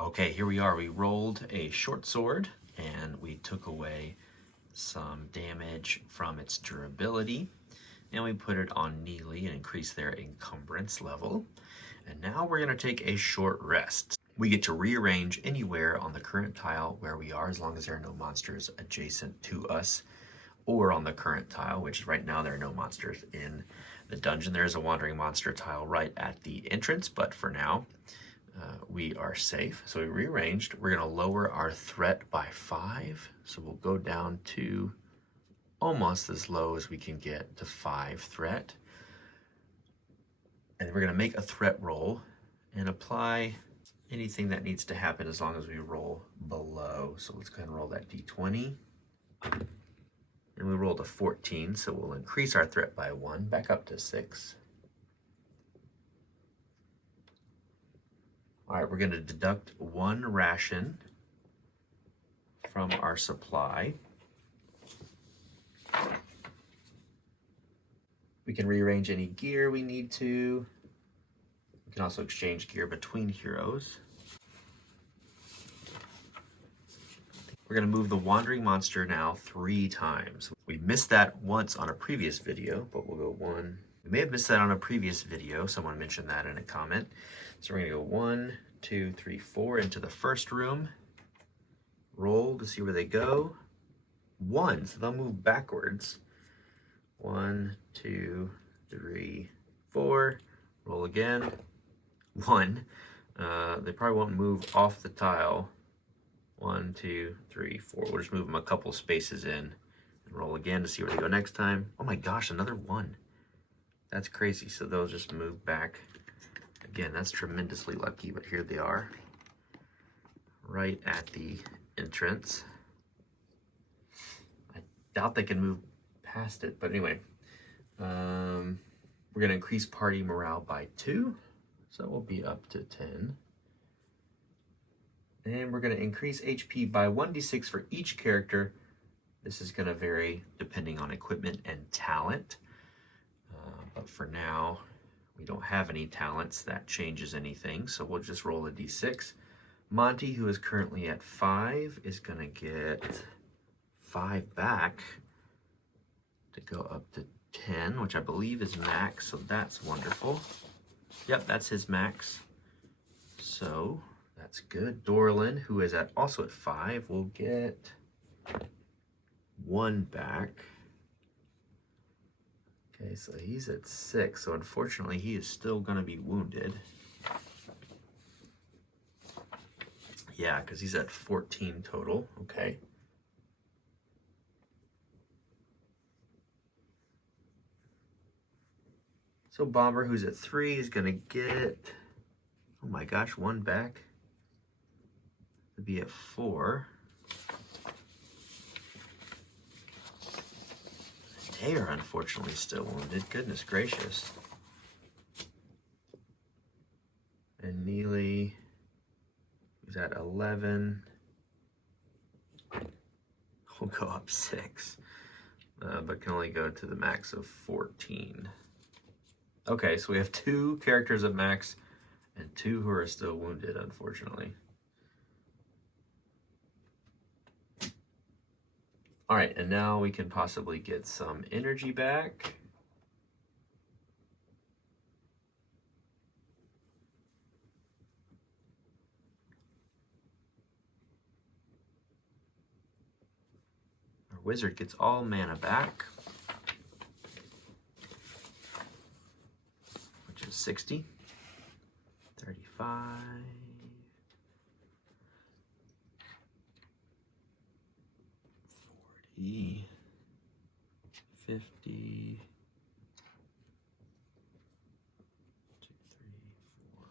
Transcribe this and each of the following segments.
Okay, here we are. We rolled a short sword and we took away some damage from its durability. And we put it on Neely and increased their encumbrance level. And now we're going to take a short rest. We get to rearrange anywhere on the current tile where we are, as long as there are no monsters adjacent to us, or on the current tile, which right now there are no monsters in the dungeon. There is a wandering monster tile right at the entrance, but for now, we are safe. So we rearranged. We're going to lower our threat by 5. So we'll go down to almost as low as we can get to 5 threat. And we're going to make a threat roll and apply anything that needs to happen as long as we roll below. So let's go ahead and roll that d20. And we rolled a 14, so we'll increase our threat by 1, back up to 6. All right, we're going to deduct 1 ration from our supply. We can rearrange any gear we need to. We can also exchange gear between heroes. We're going to move the wandering monster now 3 times. We missed that once on a previous video, but we'll go 1. We may have missed that on a previous video. Someone mentioned that in a comment. So we're going to go 1, 2, 3, 4 into the first room. Roll to see where they go. 1, so they'll move backwards. 1, 2, 3, 4. Roll again. 1. They probably won't move off the tile. 1, 2, 3, 4. We'll just move them a couple spaces in and roll again to see where they go next time. Oh my gosh, another 1. That's crazy. So they'll just move back. Again, that's tremendously lucky, but here they are. Right at the entrance. I doubt they can move past it, but anyway. We're going to increase party morale by 2. So we'll be up to 10. And we're going to increase HP by 1d6 for each character. This is going to vary depending on equipment and talent. But for now, we don't have any talents that changes anything. So we'll just roll a d6. Monty, who is currently at 5, is going to get 5 back to go up to 10, which I believe is max. So that's wonderful. Yep, that's his max. So that's good. Doran, who is also at 5, will get 1 back. Okay, so he's at 6. So unfortunately, he is still going to be wounded. Yeah, because he's at 14 total. Okay. So Bomber, who's at 3, is going to get, oh my gosh, 1 back. To be at 4. They are unfortunately still wounded. Goodness gracious. And Neely, who's at 11, will go up 6, but can only go to the max of 14. Okay, so we have 2 characters at max and 2 who are still wounded, unfortunately. All right, and now we can possibly get some energy back. Our wizard gets all mana back, which is 60, 35, 40, 50, 2, 3, 4.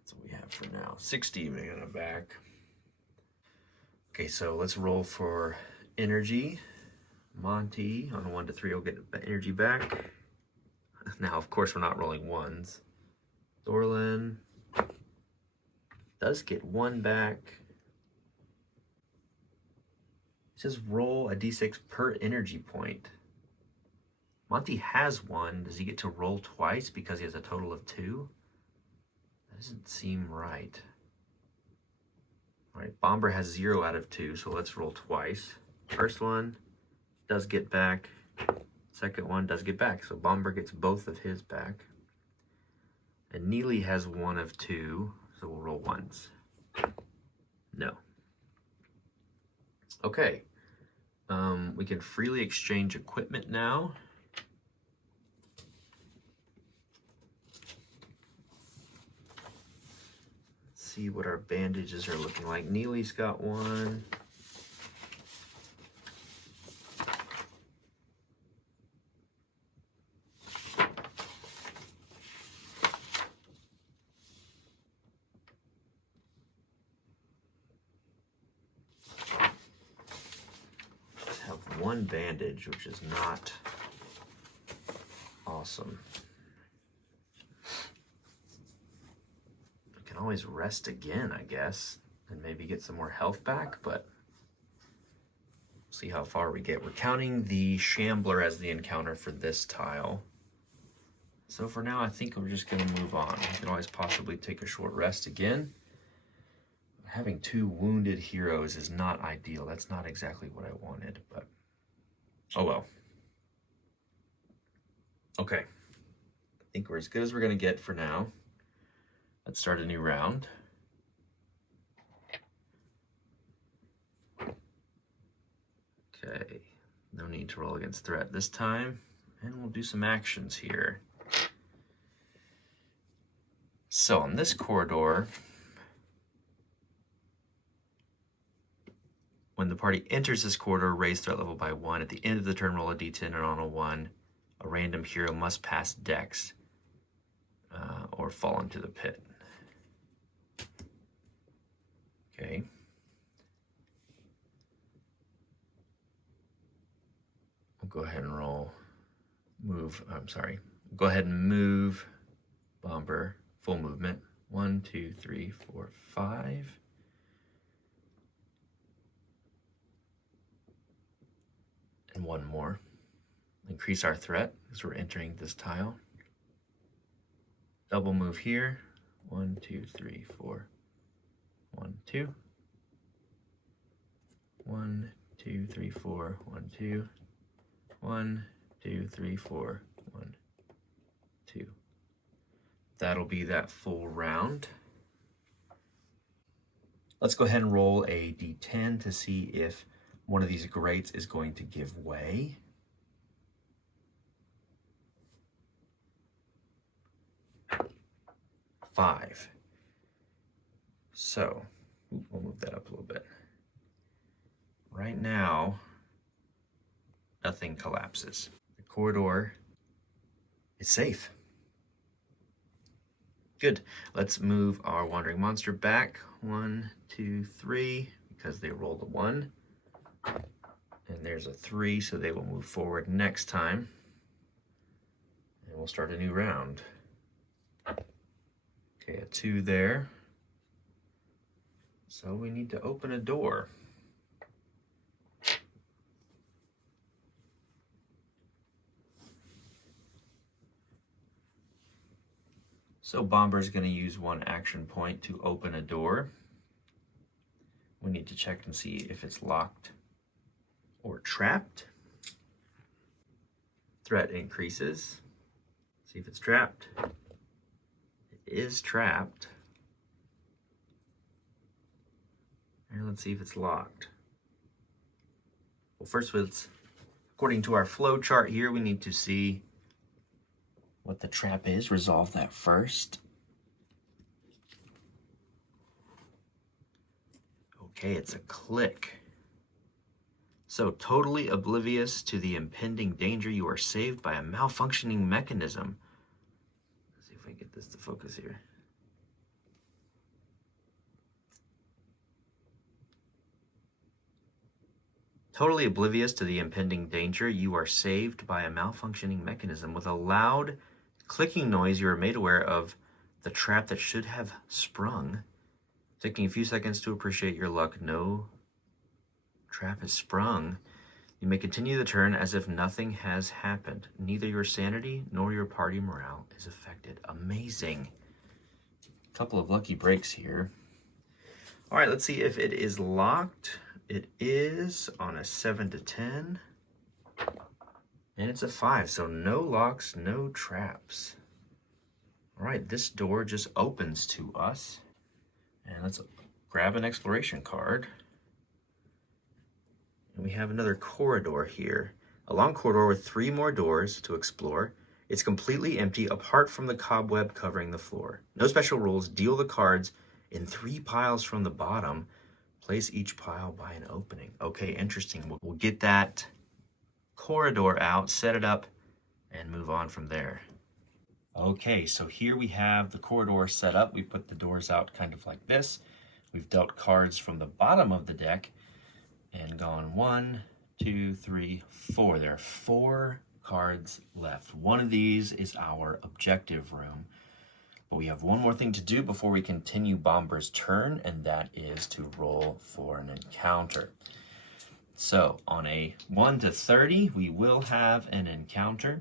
That's what we have for now. 60 mana back. Okay, so let's roll for energy. Monty on 1 to 3 will get energy back. Now, of course, we're not rolling 1s. Doran does get 1 back. It says roll a d6 per energy point. Monty has one. Does he get to roll twice because he has a total of 2? That doesn't seem right. All right, Bomber has 0 out of 2, so let's roll twice. First one does get back. Second one does get back, so Bomber gets both of his back. And Neely has 1 of 2, so we'll roll once. No. Okay. We can freely exchange equipment now. Let's see what our bandages are looking like. Neely's got 1. One bandage, which is not awesome. I can always rest again, I guess, and maybe get some more health back, but we'll see how far we get. We're counting the Shambler as the encounter for this tile. So for now, I think we're just going to move on. We can always possibly take a short rest again. Having 2 wounded heroes is not ideal. That's not exactly what I wanted, but oh well. Okay. I think we're as good as we're going to get for now. Let's start a new round. Okay. No need to roll against threat this time. And we'll do some actions here. So on this corridor, when the party enters this corridor, raise threat level by 1. At the end of the turn, roll a d10, and on a 1, a random hero must pass Dex or fall into the pit. Okay. We'll go ahead and roll. Go ahead and move Bomber. Full movement. 1, 2, 3, 4, 5. And 1 more. Increase our threat as we're entering this tile. Double move here. 1, 2, 3, 4. 1, 2. 1, 2, 3, 4. 1, 2. 1, 2, 3, 4. 1, 2. That'll be that full round. Let's go ahead and roll a d10 to see if one of these grates is going to give way. Five. So, we'll move that up a little bit. Right now, nothing collapses. The corridor is safe. Good. Let's move our wandering monster back. 1, 2, 3, because they rolled a 1. And there's a 3, so they will move forward next time. And we'll start a new round. Okay, a 2 there. So we need to open a door. So Bomber's going to use 1 action point to open a door. We need to check and see if it's locked or trapped. Threat increases. See if it's trapped. It is trapped. And let's see if it's locked. Well, first, according to our flow chart here, we need to see what the trap is. Resolve that first. Okay, it's a click. So, totally oblivious to the impending danger, you are saved by a malfunctioning mechanism. Let's see if we can get this to focus here. Totally oblivious to the impending danger, you are saved by a malfunctioning mechanism. With a loud clicking noise, you are made aware of the trap that should have sprung. Taking a few seconds to appreciate your luck, no trap has sprung. You may continue the turn as if nothing has happened. Neither your sanity nor your party morale is affected. Amazing. Couple of lucky breaks here. All right, let's see if it is locked. It is on a 7 to 10. And it's a 5, so no locks, no traps. All right, this door just opens to us. And let's grab an exploration card. And we have another corridor here. A long corridor with 3 more doors to explore. It's completely empty apart from the cobweb covering the floor. No special rules. Deal the cards in 3 piles from the bottom. Place each pile by an opening. Okay, interesting. We'll get that corridor out, set it up, and move on from there. Okay, so here we have the corridor set up. We put the doors out kind of like this. We've dealt cards from the bottom of the deck and gone 1, 2, 3, 4. There are 4 cards left. One of these is our objective room. But we have one more thing to do before we continue Bomber's turn, and that is to roll for an encounter. So on a 1 to 30, we will have an encounter.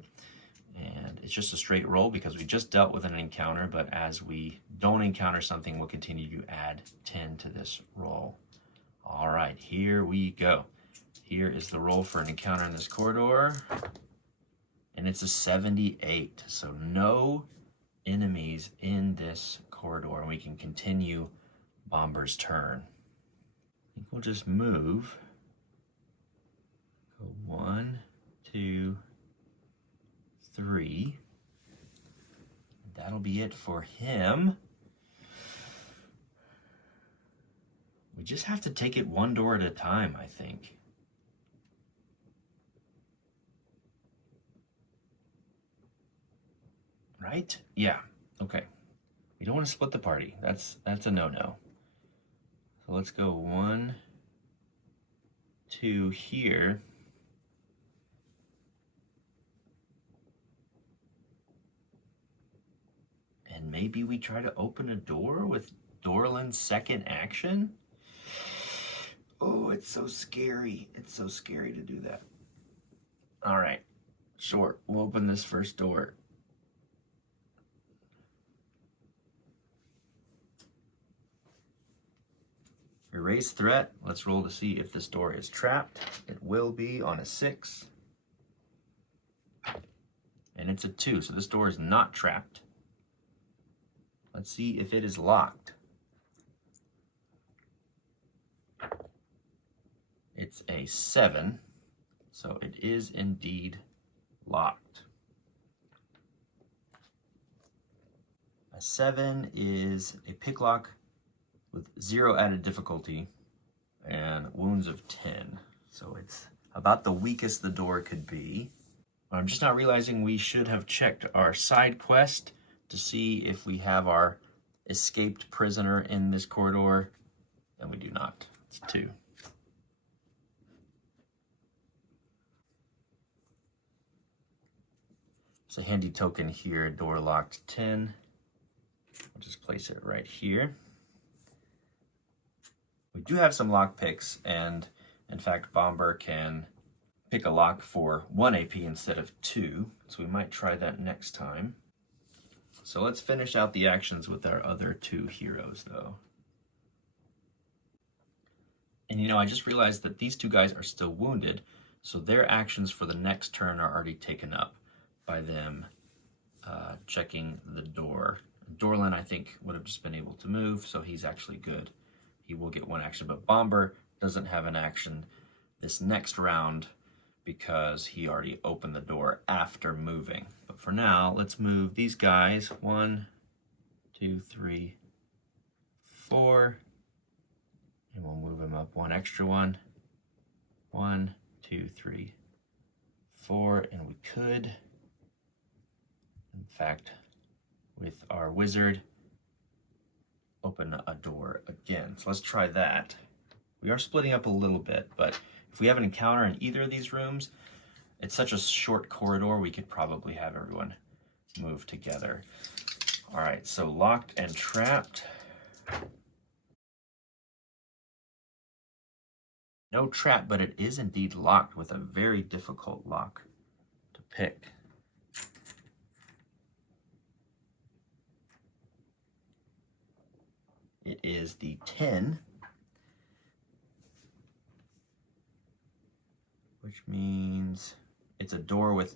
And it's just a straight roll because we just dealt with an encounter, but as we don't encounter something, we'll continue to add 10 to this roll. All right, here we go. Here is the roll for an encounter in this corridor. And it's a 78, so no enemies in this corridor. And we can continue Bomber's turn. I think we'll just move. Go 1, 2, 3. That'll be it for him. We just have to take it one door at a time, I think. Right? Yeah. Okay. We don't want to split the party. That's a no-no. So let's go 1, 2 here. And maybe we try to open a door with Dorland's second action? Oh, it's so scary. It's so scary to do that. All right, sure. We'll open this first door. Erase threat. Let's roll to see if this door is trapped. It will be on a 6. And it's a 2, so this door is not trapped. Let's see if it is locked. It's a 7, so it is indeed locked. A 7 is a picklock with 0 added difficulty and wounds of 10. So it's about the weakest the door could be. But I'm just not realizing we should have checked our side quest to see if we have our escaped prisoner in this corridor, and we do not. It's 2. It's a handy token here, door locked 10. I'll just place it right here. We do have some lock picks, and in fact, Bomber can pick a lock for 1 AP instead of 2, so we might try that next time. So let's finish out the actions with our other 2 heroes, though. And you know, I just realized that these 2 guys are still wounded, so their actions for the next turn are already taken up by them checking the door. Dorlan, I think, would have just been able to move, so he's actually good. He will get 1 action, but Bomber doesn't have an action this next round because he already opened the door after moving. But for now, let's move these guys. 1, 2, 3, 4. And we'll move him up 1 extra one. 1, 2, 3, 4. And we could, in fact, with our wizard, open a door again. So let's try that. We are splitting up a little bit, but if we have an encounter in either of these rooms, it's such a short corridor, we could probably have everyone move together. All right, so locked and trapped. No trap, but it is indeed locked with a very difficult lock to pick. It is the 10, which means it's a door with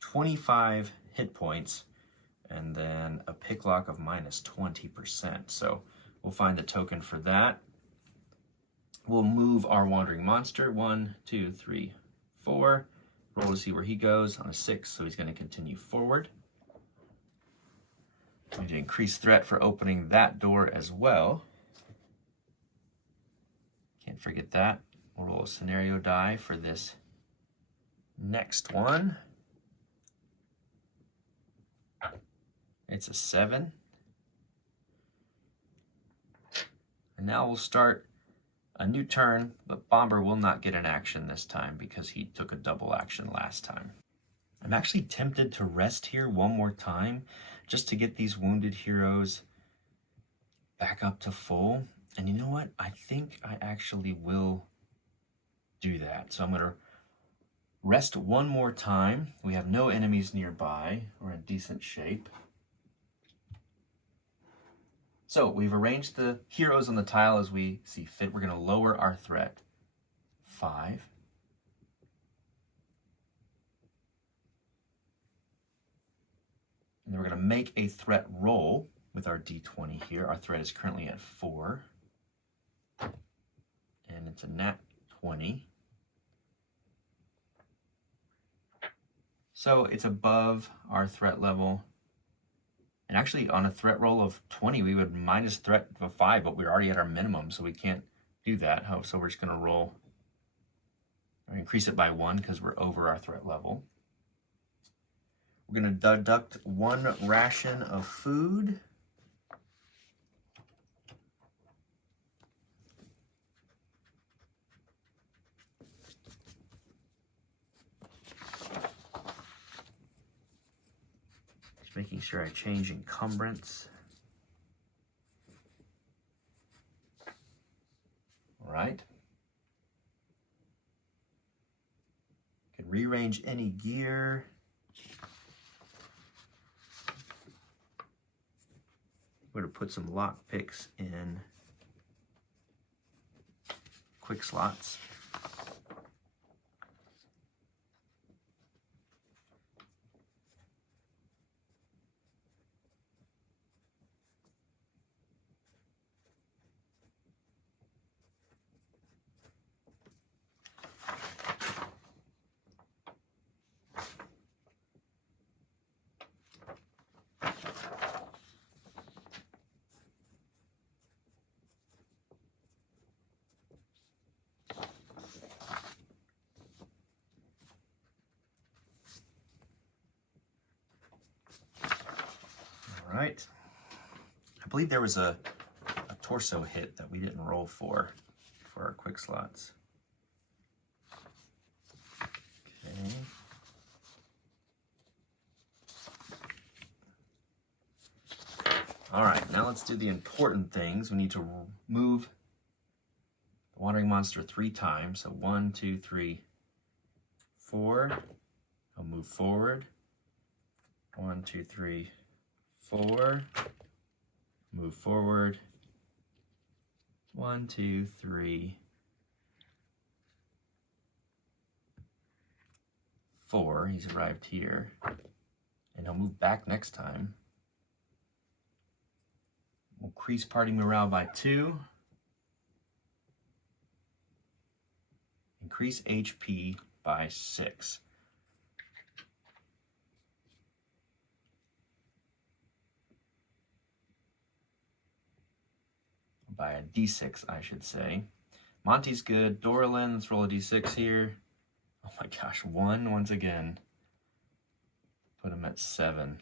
25 hit points and then a pick lock of minus 20%. So we'll find the token for that. We'll move our wandering monster. 1, 2, 3, 4. Roll to see where he goes on a 6, so he's going to continue forward. We need to increase threat for opening that door as well. Can't forget that. We'll roll a scenario die for this next one. It's a 7. And now we'll start a new turn, but Bomber will not get an action this time because he took a double action last time. I'm actually tempted to rest here one more time just to get these wounded heroes back up to full. And you know what? I think I actually will do that. So I'm going to rest one more time. We have no enemies nearby. We're in decent shape. So we've arranged the heroes on the tile as we see fit. We're going to lower our threat. 5. And then we're going to make a threat roll with our d20 here. Our threat is currently at 4. And it's a nat 20. So it's above our threat level. And actually, on a threat roll of 20, we would minus threat of 5, but we're already at our minimum, so we can't do that. So we're just going to roll, or increase it by 1 because we're over our threat level. We're going to deduct 1 ration of food. Making sure I change encumbrance. All right. Can rearrange any gear. We're going to put some lock picks in quick slots. All right. I believe there was a torso hit that we didn't roll for our quick slots. Okay. All right, now let's do the important things. We need to move the wandering monster 3 times. So 1, 2, 3, 4. I'll move forward. 1, 2, 3, 4. Move forward. 1, 2, 3, 4. He's arrived here. And he'll move back next time. We'll increase party morale by 2. Increase HP by 6. By a d6, I should say. Monty's good. Doran, let's roll a d6 here. Oh my gosh, 1 once again. Put him at 7.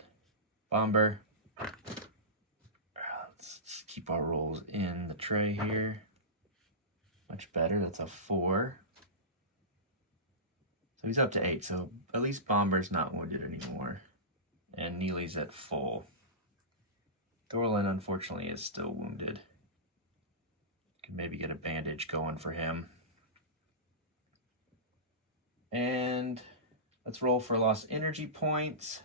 Bomber. Let's just keep our rolls in the tray here. Much better. That's a 4. So he's up to 8. So at least Bomber's not wounded anymore. And Neely's at full. Doran, unfortunately, is still wounded. Can maybe get a bandage going for him. And let's roll for lost energy points.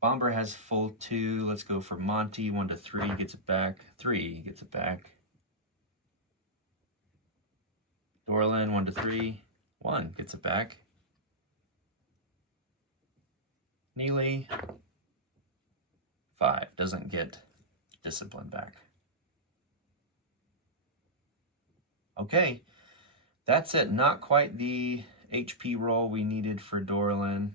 Bomber has full 2. Let's go for Monty. 1 to 3 gets it back. 3 gets it back. Doran, 1 to 3. 1 gets it back. Neely, 5 doesn't get discipline back. Okay, that's it. Not quite the HP roll we needed for Doran.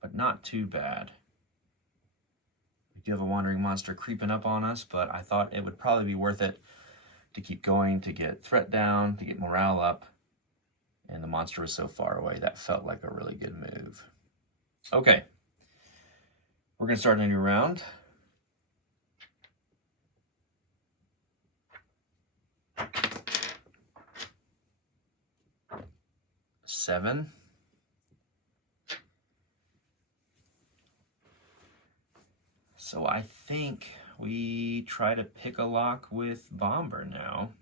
But not too bad. We do have a wandering monster creeping up on us, but I thought it would probably be worth it to keep going, to get threat down, to get morale up. And the monster was so far away, that felt like a really good move. Okay, we're going to start a new round. Seven. So I think we try to pick a lock with Bomber now.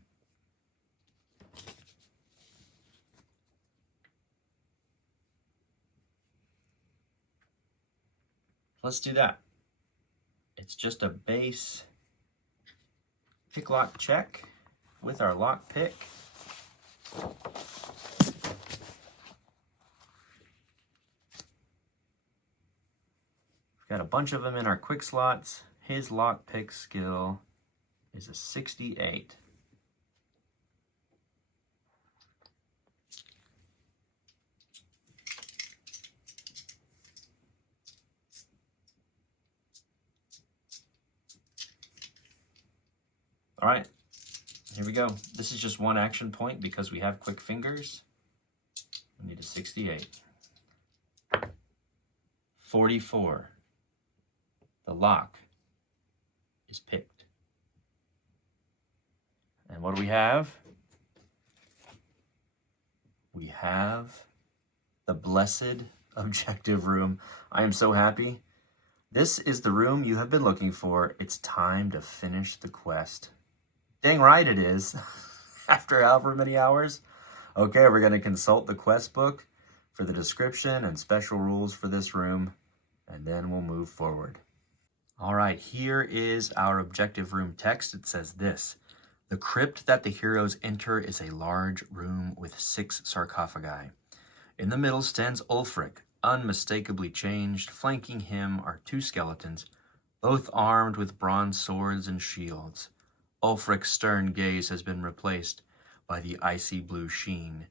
Let's do that. It's just a base pick lock check with our lock pick. Got a bunch of them in our quick slots. His lock pick skill is a 68. All right, here we go. This is just 1 action point because we have quick fingers. We need a 68. 44. The lock is picked. And what do we have? We have the blessed objective room. I am so happy. This is the room you have been looking for. It's time to finish the quest. Dang right it is. After however many hours. Okay, we're going to consult the quest book for the description and special rules for this room, and then we'll move forward. All right, here is our objective room text. It says this: the crypt that the heroes enter is a large room with 6 sarcophagi. In the middle stands Ulfric, unmistakably changed. Flanking him are 2 skeletons, both armed with bronze swords and shields. Ulfric's stern gaze has been replaced by the icy blue sheen.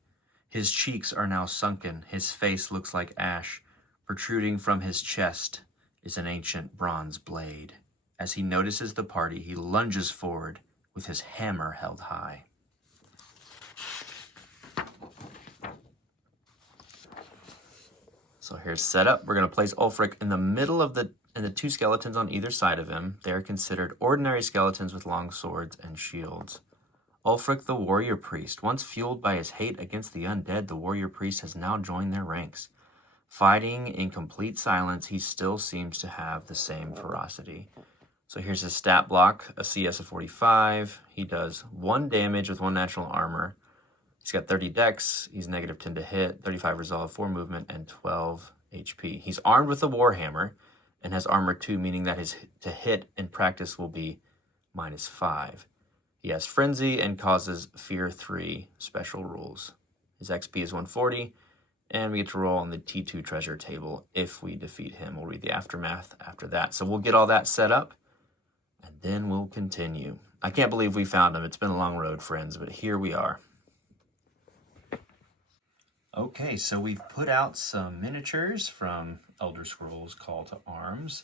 His cheeks are now sunken. His face looks like ash. Protruding from his chest is an ancient bronze blade. As he notices the party, he lunges forward with his hammer held high. So here's setup. We're going to place Ulfric in the middle of the 2 skeletons on either side of him. They are considered ordinary skeletons with long swords and shields. Ulfric the warrior priest. Once fueled by his hate against the undead, the warrior priest has now joined their ranks. Fighting in complete silence, he still seems to have the same ferocity. So here's his stat block, a CS of 45. He does 1 damage with 1 natural armor. He's got 30 dex, he's negative 10 to hit, 35 resolve, 4 movement, and 12 HP. He's armed with a warhammer and has armor 2, meaning that his to hit in practice will be -5. He has frenzy and causes fear 3 special rules. His XP is 140. And we get to roll on the T2 treasure table if we defeat him. We'll read the aftermath after that. So we'll get all that set up, and then we'll continue. I can't believe we found him. It's been a long road, friends, but here we are. Okay, so we've put out some miniatures from Elder Scrolls Call to Arms.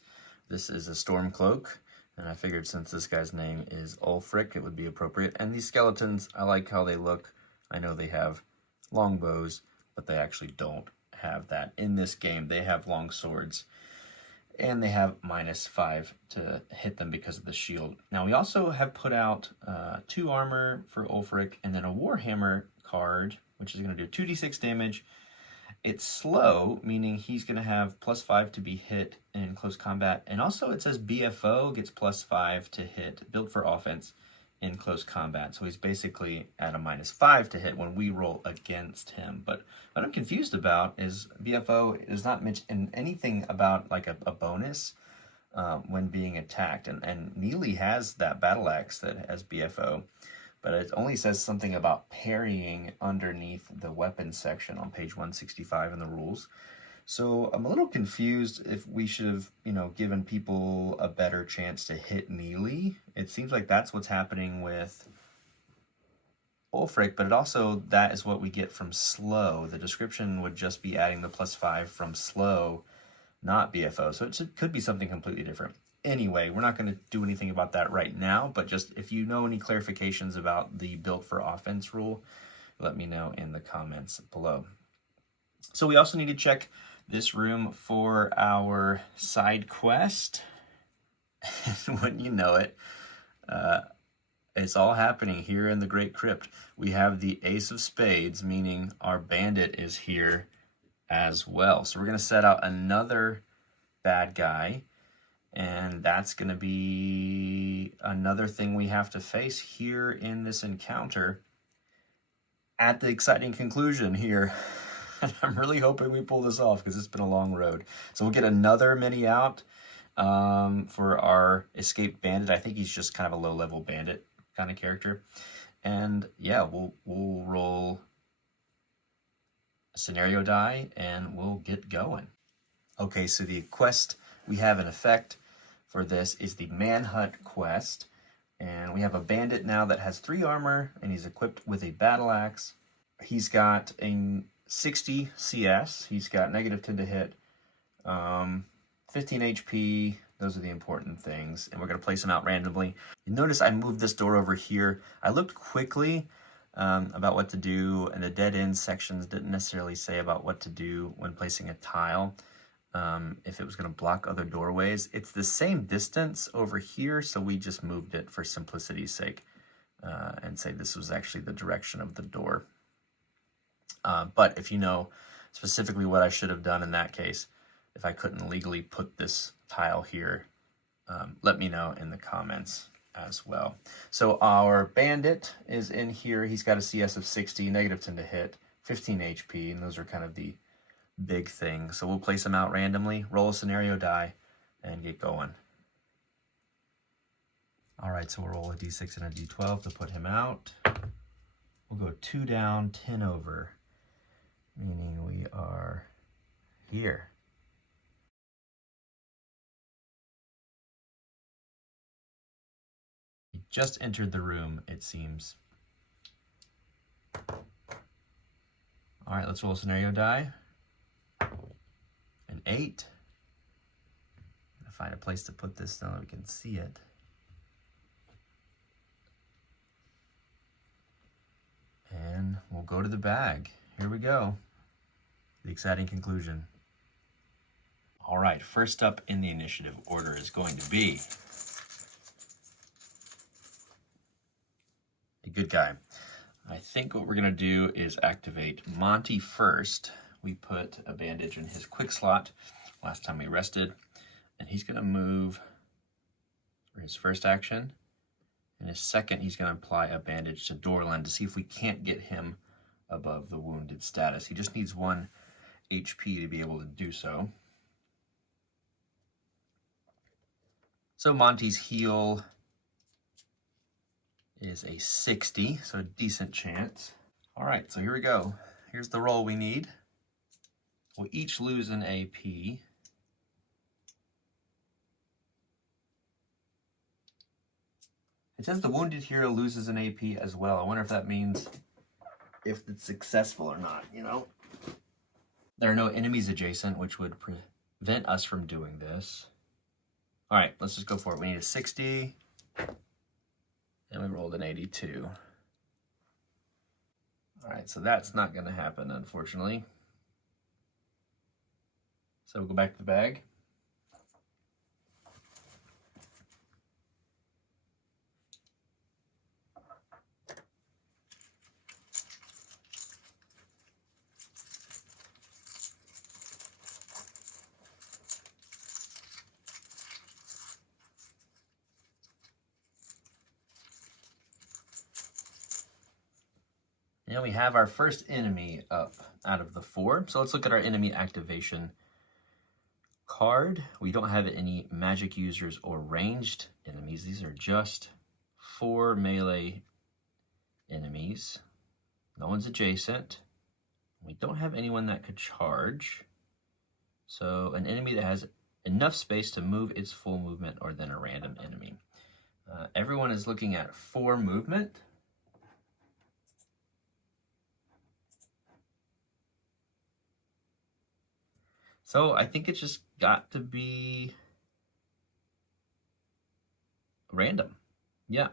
This is a Stormcloak, and I figured since this guy's name is Ulfric, it would be appropriate. And these skeletons, I like how they look. I know they have long bows, but they actually don't have that. In this game, they have long swords, and they have -5 to hit them because of the shield. Now, we also have put out 2 armor for Ulfric, and then a Warhammer card, which is going to do 2d6 damage. It's slow, meaning he's going to have +5 to be hit in close combat. And also it says BFO gets +5 to hit, built for offense, in close combat. So he's basically at a -5 to hit when we roll against him. But what I'm confused about is BFO does not mention anything about like a bonus when being attacked. And Neely has that battle axe that has BFO, but it only says something about parrying underneath the weapons section on page 165 in the rules. So I'm a little confused if we should have, given people a better chance to hit Neely. It seems like that's what's happening with Ulfric, but that is what we get from Slow. The description would just be adding the +5 from Slow, not BFO. So it could be something completely different. Anyway, we're not going to do anything about that right now, but just if you know any clarifications about the built for offense rule, let me know in the comments below. So we also need to check this room for our side quest. And wouldn't you know it, it's all happening here in the Great Crypt. We have the Ace of Spades, meaning our bandit is here as well. So we're going to set out another bad guy, and that's going to be another thing we have to face here in this encounter at the exciting conclusion here. And I'm really hoping we pull this off because it's been a long road. So we'll get another mini out for our escaped bandit. I think he's just kind of a low-level bandit kind of character. And yeah, we'll roll a scenario die and we'll get going. Okay, so the quest we have in effect for this is the Manhunt quest. And we have a bandit now that has 3 armor and he's equipped with a battle axe. He's got a 60 CS. He's got -10 to hit, 15 HP. Those are the important things. And we're going to place him out randomly. You notice I moved this door over here. I looked quickly about what to do, and the dead end sections didn't necessarily say about what to do when placing a tile, if it was going to block other doorways. It's the same distance over here, so we just moved it for simplicity's sake and say this was actually the direction of the door. But if you know specifically what I should have done in that case, if I couldn't legally put this tile here, let me know in the comments as well. So our bandit is in here. He's got a CS of 60, -10 to hit, 15 HP, and those are kind of the big things. So we'll place him out randomly, roll a scenario die, and get going. All right, so we'll roll a D6 and a D12 to put him out. We'll go 2 down, 10 over, meaning we are here. He just entered the room, it seems. All right, let's roll a scenario die. An 8. I'm gonna find a place to put this so we can see it. And we'll go to the bag. Here we go. The exciting conclusion. All right, first up in the initiative order is going to be a good guy. I think what we're going to do is activate Monty first. We put a bandage in his quick slot last time we rested, and he's going to move for his first action. In his second, he's going to apply a bandage to Doran to see if we can't get him above the wounded status. He just needs 1 HP to be able to do so. So Monty's heal is a 60, so a decent chance. All right, so here we go. Here's the roll we need. We'll each lose an AP. It says the wounded hero loses an AP as well. I wonder if that means if it's successful or not, you know? There are no enemies adjacent, which would prevent us from doing this. All right, let's just go for it. We need a 60, and we rolled an 82. All right, so that's not going to happen, unfortunately. So we'll go back to the bag. And we have our first enemy up out of the 4. So let's look at our enemy activation card. We don't have any magic users or ranged enemies. These are just 4 melee enemies. No one's adjacent. We don't have anyone that could charge. So an enemy that has enough space to move its full movement, or then a random enemy. Everyone is looking at 4 movement. So I think it's just got to be random. Yeah.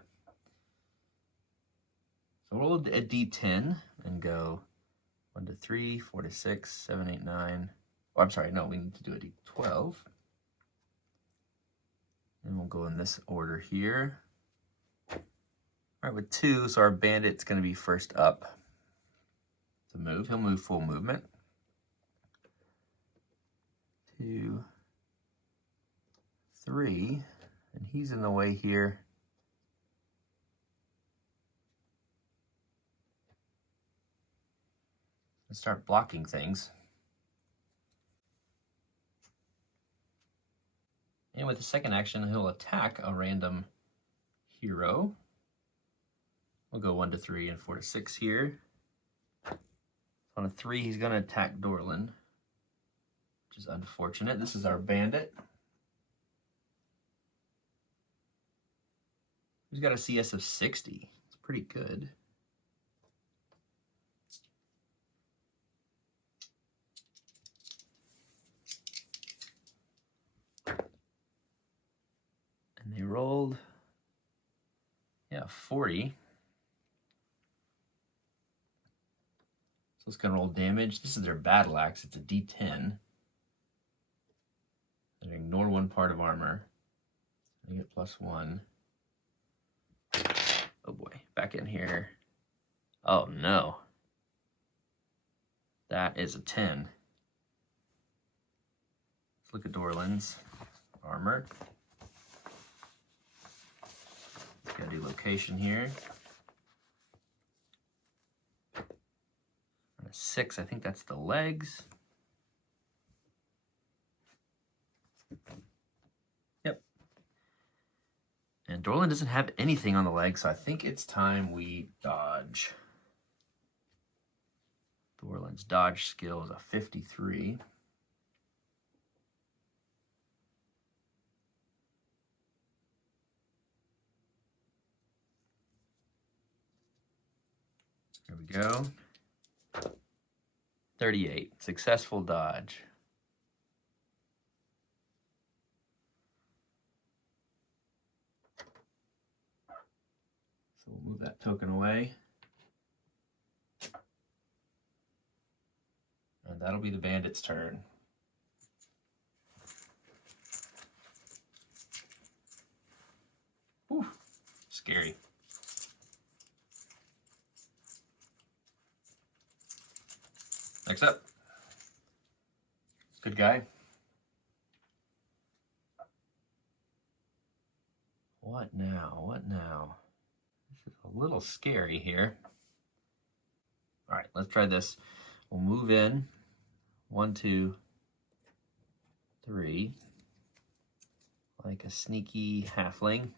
So roll a d10 and go 1 to 3, 4 to 6, 7, 8, 9. Oh, I'm sorry, no, we need to do a d12. And we'll go in this order here. All right, with 2, so our bandit's going to be first up to move. He'll move full movement. 2, 3, and he's in the way here. Let's start blocking things. And with the second action, he'll attack a random hero. We'll go 1 to 3 and 4 to 6 here. On a 3, he's going to attack Doran, which is unfortunate. This is our bandit. He's got a CS of 60. It's pretty good. And they rolled, 40. So it's going to roll damage. This is their battle axe. It's a d10. They ignore 1 part of armor. They get +1. Oh boy, back in here. Oh no. That is a 10. Let's look at Doran's armor. Let's go do location here. On a 6, I think that's the legs. Yep. And Doran doesn't have anything on the legs, so I think it's time we dodge. Doran's dodge skill is a 53. There we go. 38. Successful dodge. So we'll move that token away. And that'll be the bandit's turn. Whew, scary. Next up. Good guy. What now? What now? This is a little scary here. All right, let's try this. We'll move in. 1, 2, 3. Like a sneaky halfling.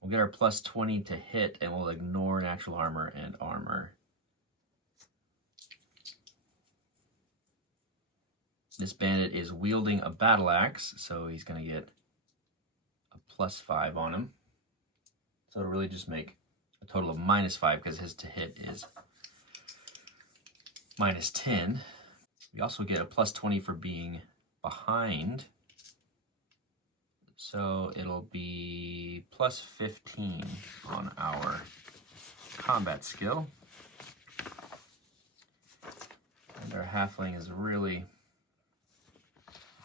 We'll get our +20 to hit, and we'll ignore natural armor and armor. This bandit is wielding a battle axe, so he's going to get a +5 on him. So it'll really just make a total of -5 because his to hit is -10. We also get a +20 for being behind. So it'll be +15 on our combat skill. And our halfling is really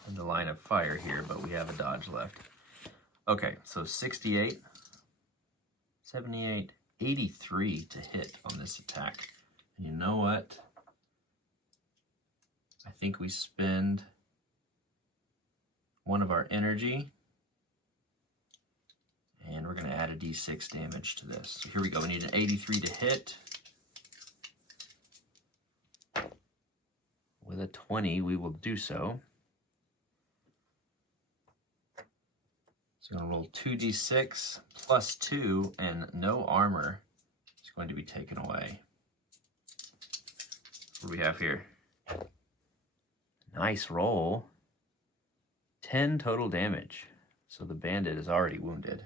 in the line of fire here, but we have a dodge left. Okay, so 68, 78, 83 to hit on this attack. And you know what? I think we spend 1 of our energy And we're going to add a d6 damage to this. So here we go. We need an 83 to hit. With a 20, we will do so. So I'm going to roll 2d6 plus 2, and no armor is going to be taken away. What do we have here? Nice roll. 10 total damage. So the bandit is already wounded.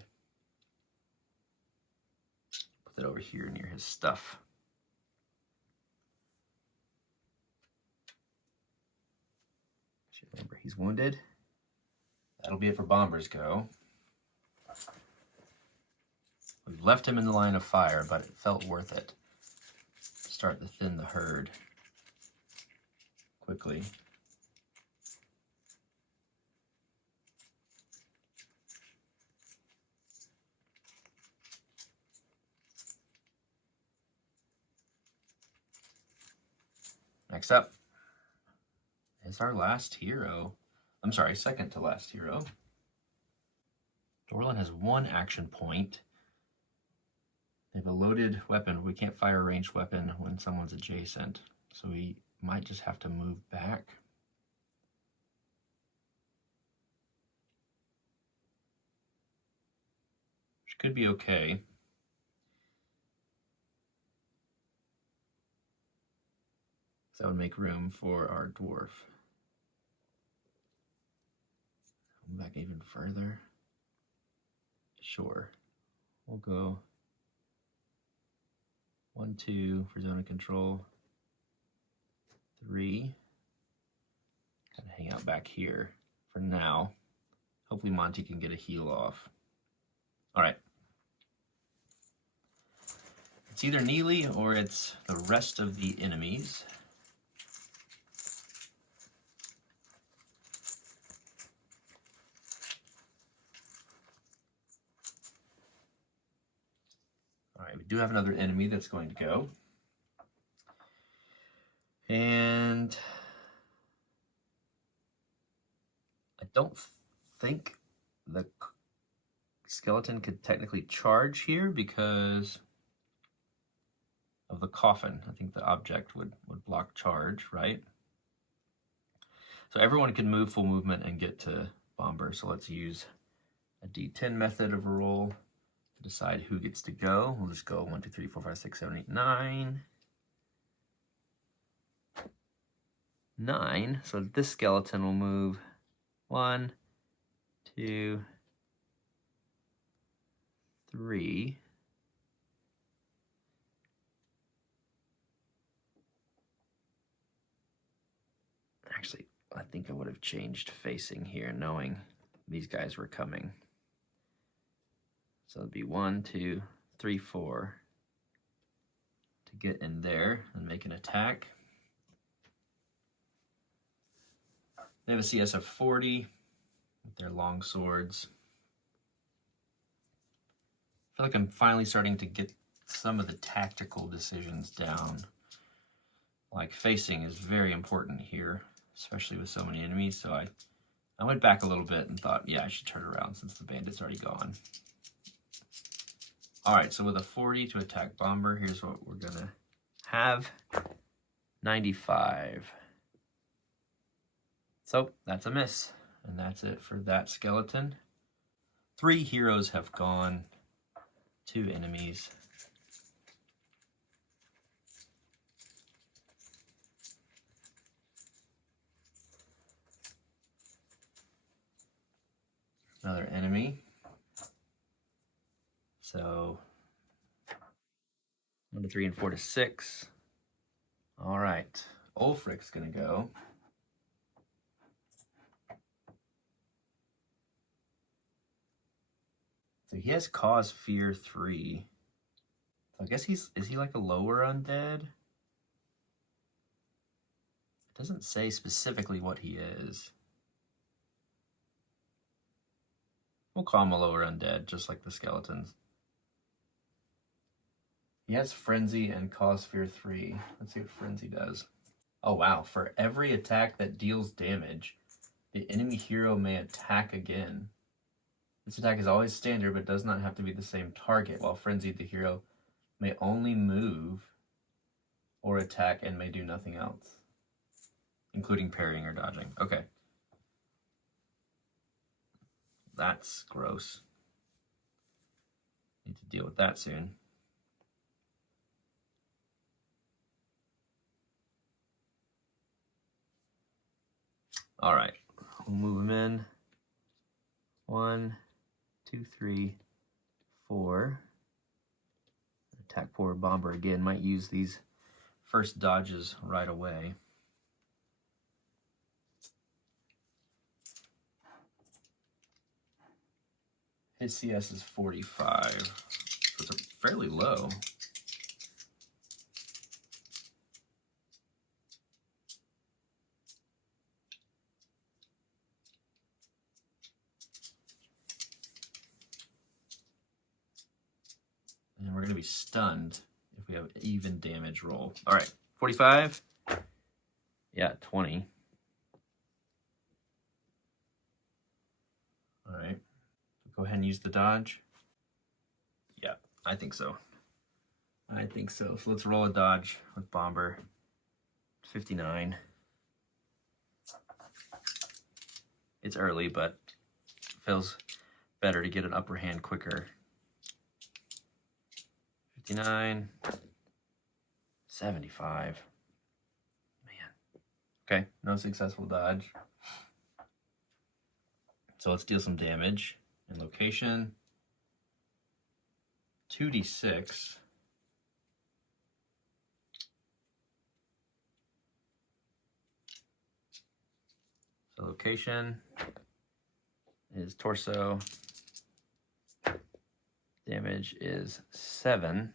Put that over here near his stuff. Remember, he's wounded. That'll be it for Bomber's go. We've left him in the line of fire, but it felt worth it to start to thin the herd quickly. Next up is our last hero. I'm sorry, second to last hero. Doran has 1 action point. They have a loaded weapon. We can't fire a ranged weapon when someone's adjacent, so we might just have to move back. Which could be okay. That would make room for our dwarf. Back even further. Sure. We'll go 1, 2 for zone of control. 3. Kind of hang out back here for now. Hopefully Monty can get a heal off. All right. It's either Neely or it's the rest of the enemies. All right, we do have another enemy that's going to go. And I don't think the skeleton could technically charge here because of the coffin. I think the object would block charge, right? So everyone can move full movement and get to Bomber. So let's use a D10 method of a roll to decide who gets to go. We'll just go 1, 2, 3, 4, 5, 6, 7, 8, 9. 9. So this skeleton will move 1, 2, 3. Actually, I think I would have changed facing here, knowing these guys were coming. So it'd be 1, 2, 3, 4 to get in there and make an attack. They have a CS of 40 with their long swords. I feel like I'm finally starting to get some of the tactical decisions down. Like facing is very important here, especially with so many enemies. So I went back a little bit and thought, yeah, I should turn around since the bandit's already gone. All right, so with a 40 to attack Bomber, here's what we're gonna have. 95. So that's a miss, and that's it for that skeleton. 3 heroes have gone, 2 enemies. Another enemy. So 1 to 3 and 4 to 6. All right, Ulfric's gonna go. So he has cause fear 3. So I guess is he like a lower undead? It doesn't say specifically what he is. We'll call him a lower undead, just like the skeletons. He has Frenzy and Cause Fear 3. Let's see what Frenzy does. Oh wow, for every attack that deals damage, the enemy hero may attack again. This attack is always standard, but does not have to be the same target. While frenzied, the hero may only move or attack and may do nothing else, including parrying or dodging. Okay. That's gross. Need to deal with that soon. All right, we'll move him in. 1, 2, 3, 4. Attack forward bomber again. Might use these first dodges right away. His CS is 45, so it's fairly low. And we're going to be stunned if we have an even damage roll. All right, 45. Yeah, 20. All right, go ahead and use the dodge. Yeah, I think so. I think so. So let's roll a dodge with Bomber. 59. It's early, but feels better to get an upper hand quicker. 59. 75. Man. Okay, no successful dodge. So let's deal some damage. In location, 2d6. So location is torso. Damage is 7.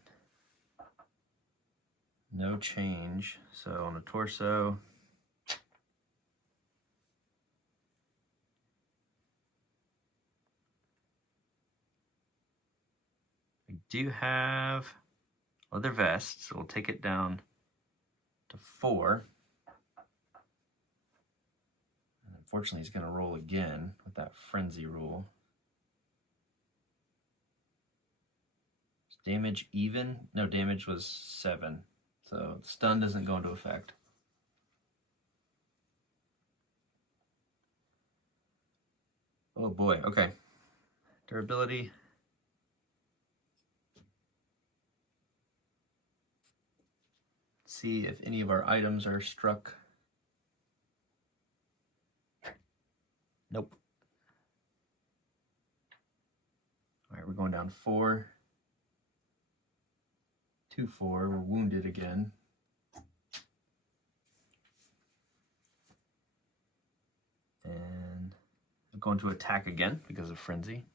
No change. So on the torso, we do have leather vest, so we'll take it down to 4. And unfortunately, he's going to roll again with that frenzy rule. Is damage even? No, damage was 7. So stun doesn't go into effect. Oh boy, okay. Durability. See if any of our items are struck. Nope. All right, we're going down 4. 2, 4. We're wounded again. And we're going to attack again because of frenzy.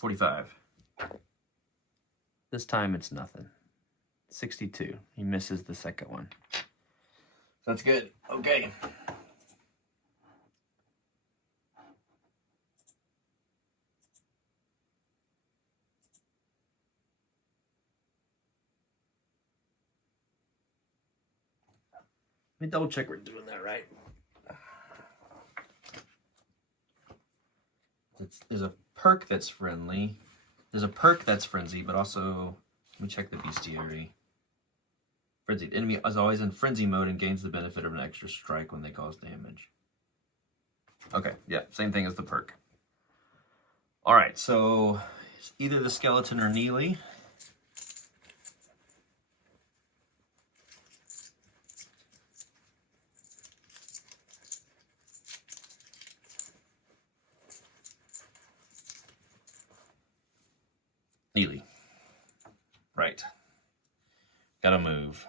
45. This time it's nothing. 62. He misses the second one. So that's good. Okay. Let me double check we're doing that right. There's a perk that's friendly. There's a perk that's frenzy, but also, let me check the bestiary. Frenzy. The enemy is always in frenzy mode and gains the benefit of an extra strike when they cause damage. Okay, yeah, same thing as the perk. All right, so it's either the skeleton or Neely. Neely. Right. Gotta move.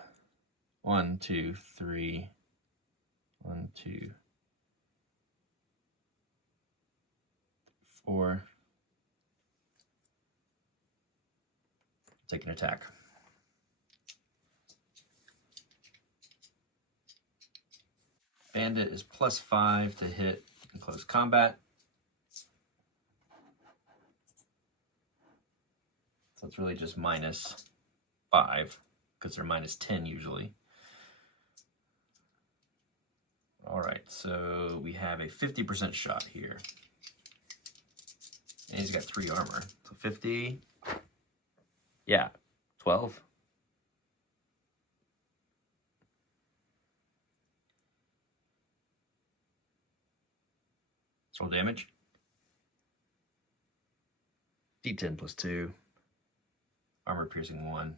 1, 2, 3. 1, 2, 4. Take an attack. Bandit is +5 to hit in close combat. So it's really just -5 because they're -10 usually. All right, so we have a 50% shot here. And he's got 3 armor. So 50. Yeah, 12. Let's roll damage. D10 plus 2. Armor piercing 1.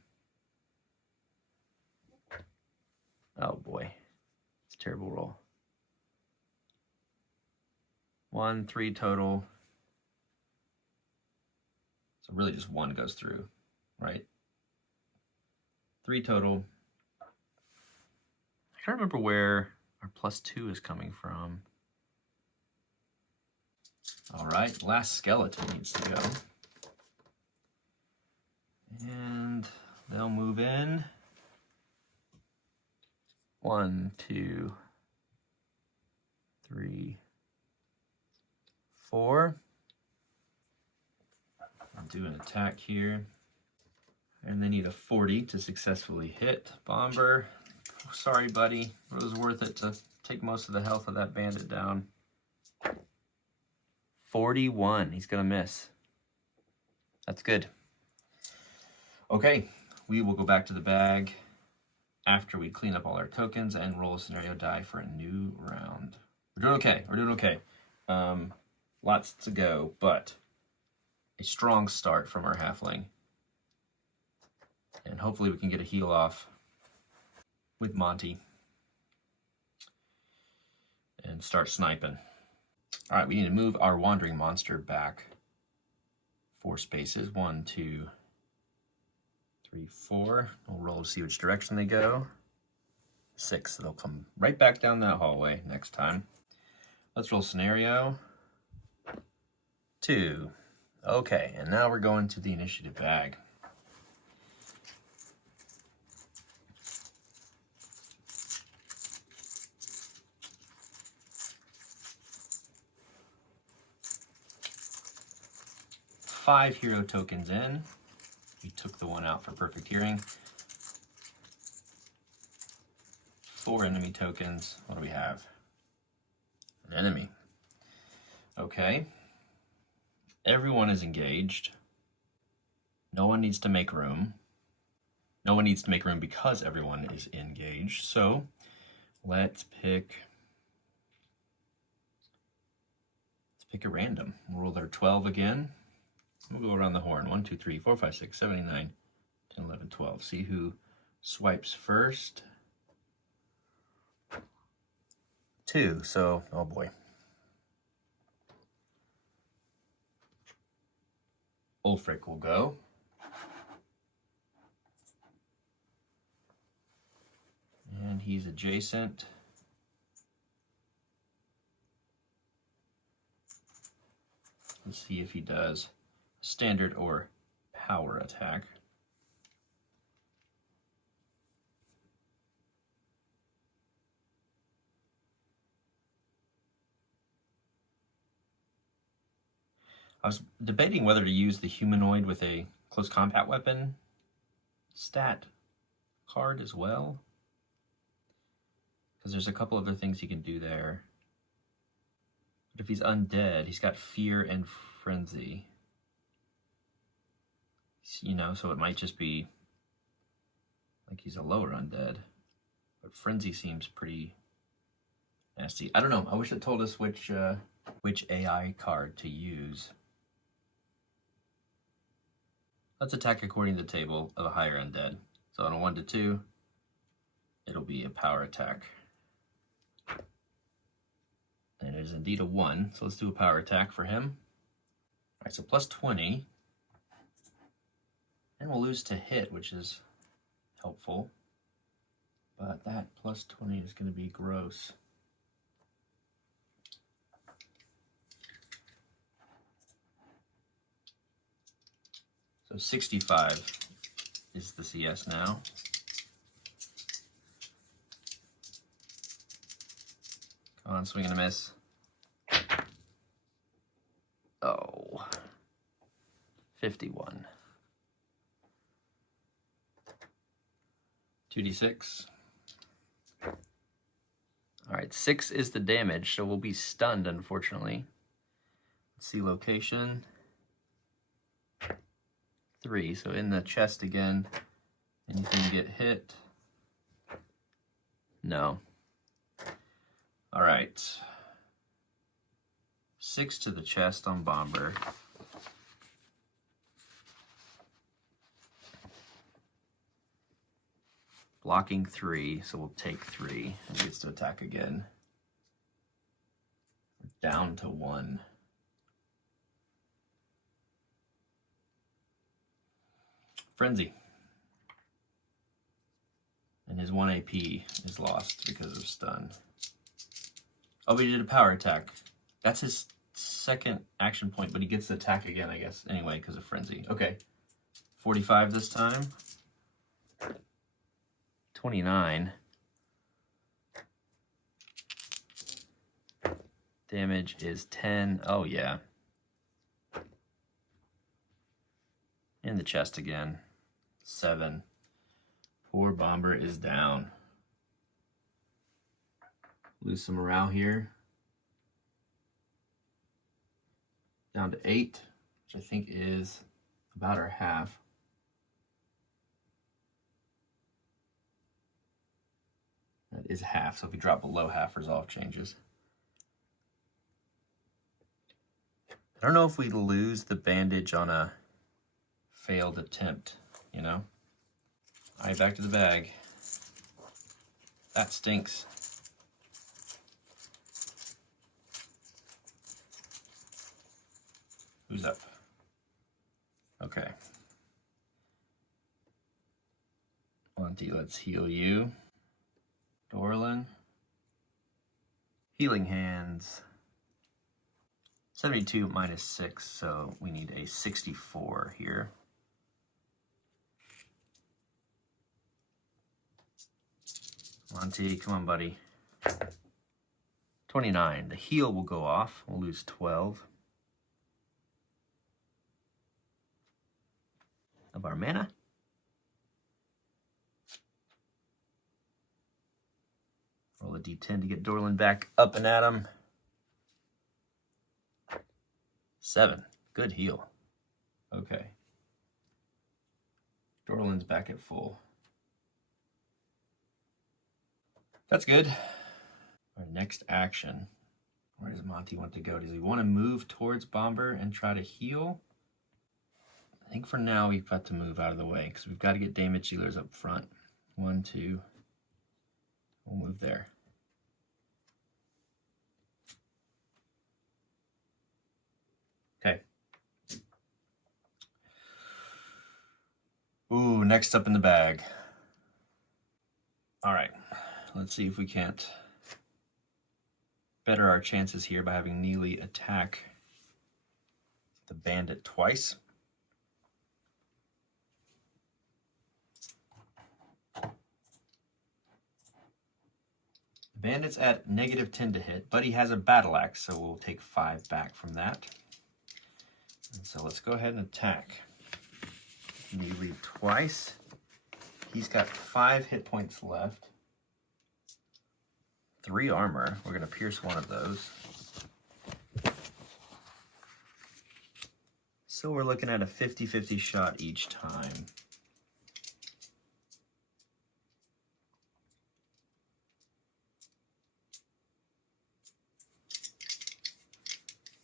Oh boy. It's a terrible roll. 1, 3 total. So really just 1 goes through, right? 3 total. I can't remember where our +2 is coming from. All right, last skeleton needs to go. And they'll move in. 1, 2, 3, 4. I'll do an attack here. And they need a 40 to successfully hit. Bomber, oh, sorry buddy, it was worth it to take most of the health of that bandit down. 41, he's gonna miss. That's good. Okay, we will go back to the bag after we clean up all our tokens and roll a scenario die for a new round. We're doing okay, we're doing okay. Lots to go, but a strong start from our halfling. And hopefully we can get a heal off with Monty and start sniping. All right, we need to move our wandering monster back 4 spaces. 1, 2, 3, 4. We'll roll to see which direction they go. 6, so they'll come right back down that hallway next time. Let's roll scenario. 2. Okay, and now we're going to the initiative bag. Five hero tokens in. We took the 1 out for perfect hearing. 4 enemy tokens. What do we have? An enemy. Okay. Everyone is engaged. No one needs to make room. No one needs to make room because everyone is engaged. So let's pick a random. We'll roll our 12 again. We'll go around the horn. 1, 2, 3, 4, 5, 6, 7, 8, 9, 10, 11, 12. See who swipes first. 2, so, oh boy. Ulfric will go. And he's adjacent. Let's see if he does standard or power attack. I was debating whether to use the humanoid with a close combat weapon stat card as well, because there's a couple other things he can do there. But if he's undead, he's got fear and frenzy. You know, so it might just be like he's a lower undead. But frenzy seems pretty nasty. I don't know. I wish it told us which AI card to use. Let's attack according to the table of a higher undead. So on a 1 to 2, it'll be a power attack. And it is indeed a 1, so let's do a power attack for him. All right, so plus 20. And we'll lose to hit, which is helpful. But that plus 20 is going to be gross. So 65 is the CS now. Come on, swing and a miss. Oh, 51. 2d6. All right, 6 is the damage, so we'll be stunned, unfortunately. Let's see location. 3, so in the chest again. Anything get hit? No. All right. 6 to the chest on Bomber. Blocking 3, so we'll take 3, and he gets to attack again. We're down to 1. Frenzy. And his 1 AP is lost because of stun. Oh, but he did a power attack. That's his second action point, but he gets the attack again, I guess, anyway, because of Frenzy. Okay. 45 this time. 29. Damage is 10. Oh, yeah. In the chest again. 7. Poor Bomber is down. Lose some morale here. Down to 8, which I think is about our half. That is half, so if we drop below half, resolve changes. I don't know if we lose the bandage on a failed attempt, you know? All right, back to the bag. That stinks. Who's up? Okay. Monty, let's heal you. Doran. Healing Hands. 72 minus 6, so we need a 64 here. Monty, come on, buddy. 29. The heal will go off. We'll lose 12 of our mana. Roll a d10 to get Doran back up and at him. 7. Good heal. Okay. Doran's back at full. That's good. Our next action. Where does Monty want to go? Does he want to move towards Bomber and try to heal? I think for now we've got to move out of the way because we've got to get damage dealers up front. 1, 2. We'll move there. Okay. Ooh, next up in the bag. All right. Let's see if we can't better our chances here by having Neely attack the bandit twice. The bandit's at -10 to hit, but he has a battle axe, so we'll take 5 back from that. And so let's go ahead and attack. Neely twice. He's got 5 hit points left. 3 armor. We're going to pierce one of those. So we're looking at a 50-50 shot each time.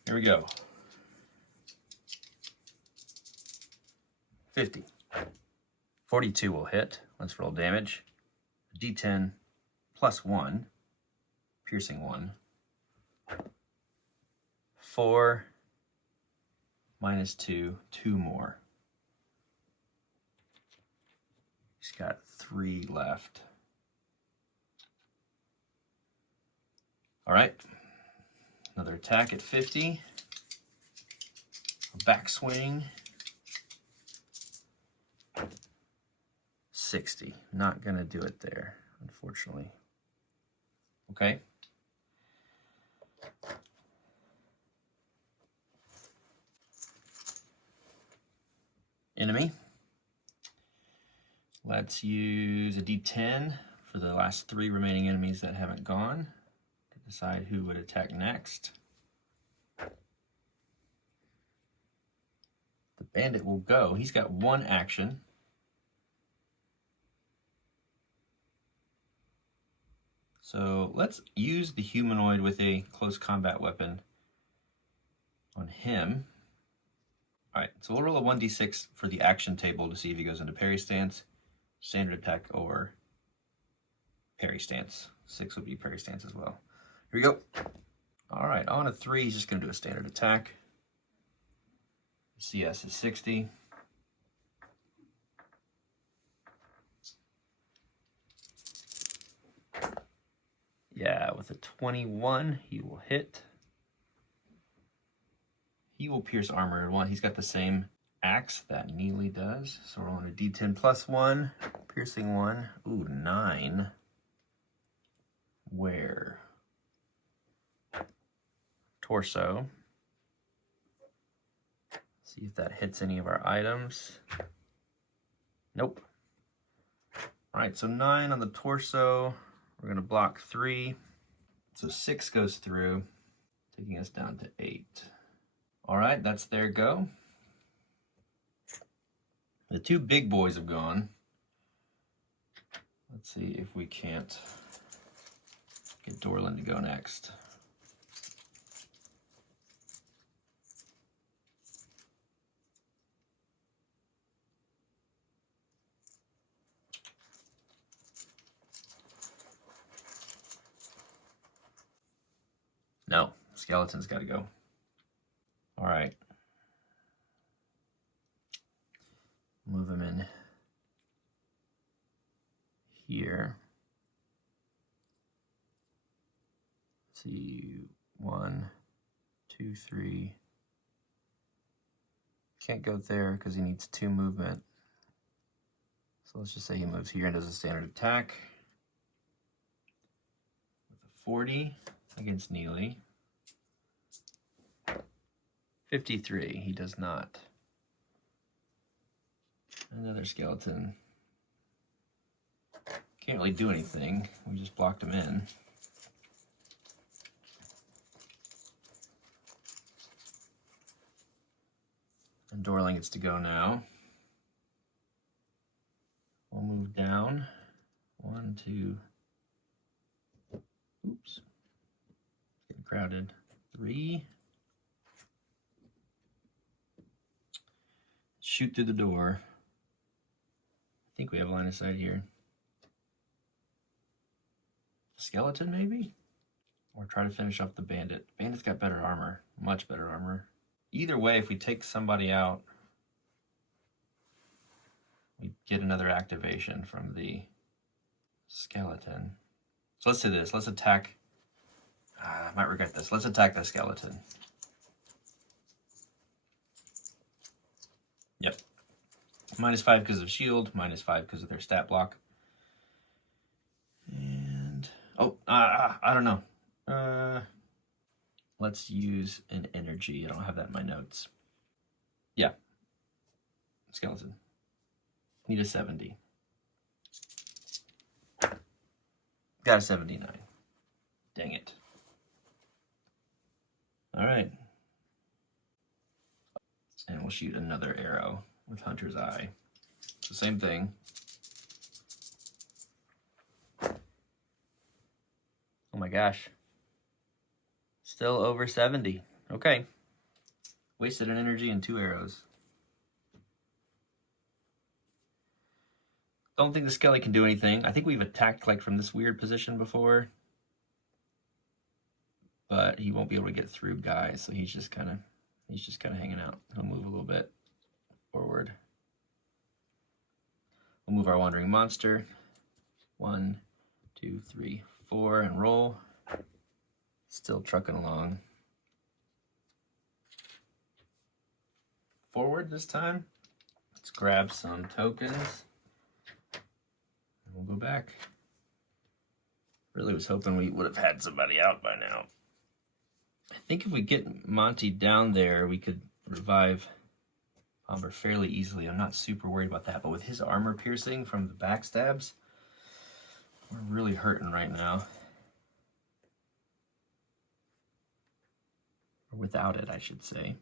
Here we go. 50. 42 will hit. Let's roll damage. D10 plus 1. Piercing 1. 4 minus 2, 2 more. He's got 3 left. All right. Another attack at 50. A backswing. 60. Not going to do it there, unfortunately. Okay. Enemy. Let's use a D10 for the last 3 remaining enemies that haven't gone to decide who would attack next. The bandit will go. He's got 1 action. So let's use the humanoid with a close combat weapon on him. All right, so we'll roll a 1d6 for the action table to see if he goes into parry stance, standard attack, or parry stance. 6 would be parry stance as well. Here we go. All right, on a 3, he's just going to do a standard attack. CS is 60. Yeah, with a 21, he will hit. He will pierce armor 1. He's got the same axe that Neely does. So we're on a D10 plus 1, piercing 1. Ooh, 9. Where? Torso. See if that hits any of our items. Nope. All right, so 9 on the torso. We're going to block 3. So 6 goes through, taking us down to 8. All right, that's their go. The 2 big boys have gone. Let's see if we can't get Doran to go next. No, skeleton's got to go. All right. Move him in here. See, 1, 2, 3. Can't go there because he needs 2 movement. So let's just say he moves here and does a standard attack with a 40 against Neely. 53, he does not. Another skeleton. Can't really do anything. We just blocked him in. And Doran gets to go now. We'll move down. 1, 2. Oops. Getting crowded. 3. Shoot through the door. I think we have line of sight here. Skeleton, maybe? Or try to finish off the bandit. Bandit's got better armor. Much better armor. Either way, if we take somebody out, we get another activation from the skeleton. So let's do this. Let's attack. I might regret this. Let's attack the skeleton. Yep. -5 because of shield, -5 because of their stat block. And, oh, I don't know. Let's use an energy. I don't have that in my notes. Yeah. Skeleton. Need a 70. Got a 79. Dang it. All right. And we'll shoot another arrow with Hunter's Eye. So same thing. Oh my gosh. Still over 70. Okay. Wasted an energy and 2 arrows. Don't think the Skelly can do anything. I think we've attacked like from this weird position before. But he won't be able to get through guys, so he's just kind of hanging out. He'll move a little bit forward. We'll move our wandering monster. 1, 2, 3, 4, and roll. Still trucking along. Forward this time. Let's grab some tokens. And we'll go back. Really was hoping we would have had somebody out by now. I think if we get Monty down there, we could revive Bomber fairly easily. I'm not super worried about that, but with his armor piercing from the backstabs, we're really hurting right now. Or without it, I should say.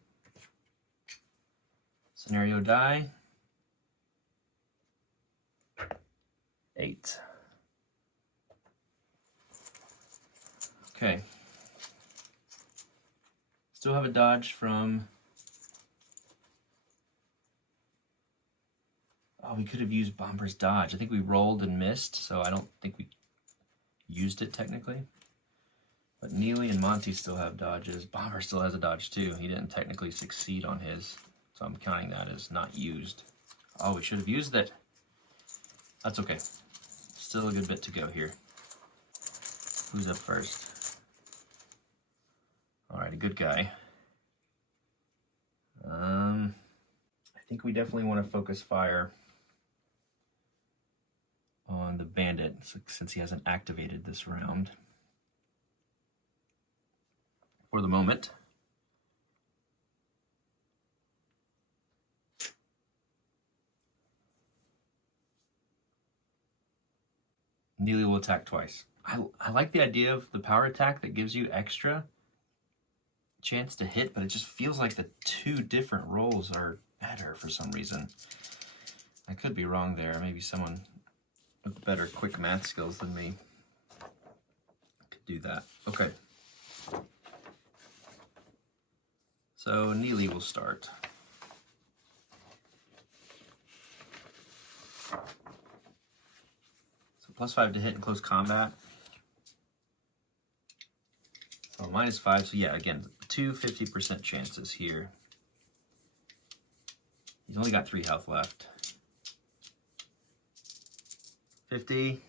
Scenario die. 8. Okay. Still have a dodge from... Oh, we could have used Bomber's dodge. I think we rolled and missed, so I don't think we used it technically. But Neely and Monty still have dodges. Bomber still has a dodge too. He didn't technically succeed on his, so I'm counting that as not used. Oh, we should have used it. That's okay. Still a good bit to go here. Who's up first? All right, a good guy. I think we definitely want to focus fire on the Bandit since he hasn't activated this round. For the moment. Neely will attack twice. I like the idea of the power attack that gives you extra chance to hit, but it just feels like the two different rolls are better for some reason. I could be wrong there. Maybe someone with better quick math skills than me could do that. Okay. So Neely will start. So +5 to hit in close combat. So -5, so yeah, again, two 50% chances here. He's only got 3 health left. 50,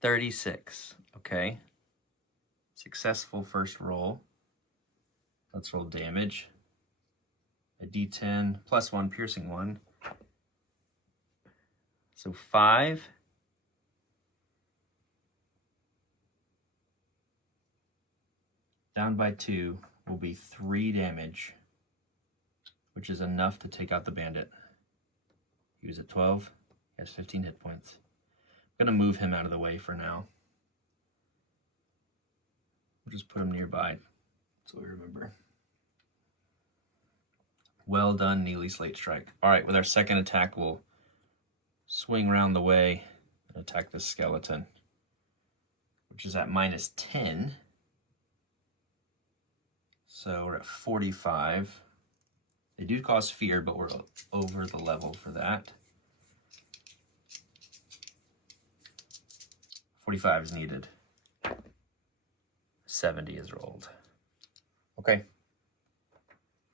36, okay. Successful first roll. Let's roll damage. A d10 +1 piercing 1. So 5. Down by 2 will be 3 damage, which is enough to take out the Bandit. He was at 12. He has 15 hit points. I'm going to move him out of the way for now. We'll just put him nearby so we remember. Well done, Neely Slate Strike. All right, with our second attack, we'll swing around the way and attack this skeleton, which is at -10. So we're at 45. They do cause fear, but we're over the level for that. 45 is needed. 70 is rolled. Okay.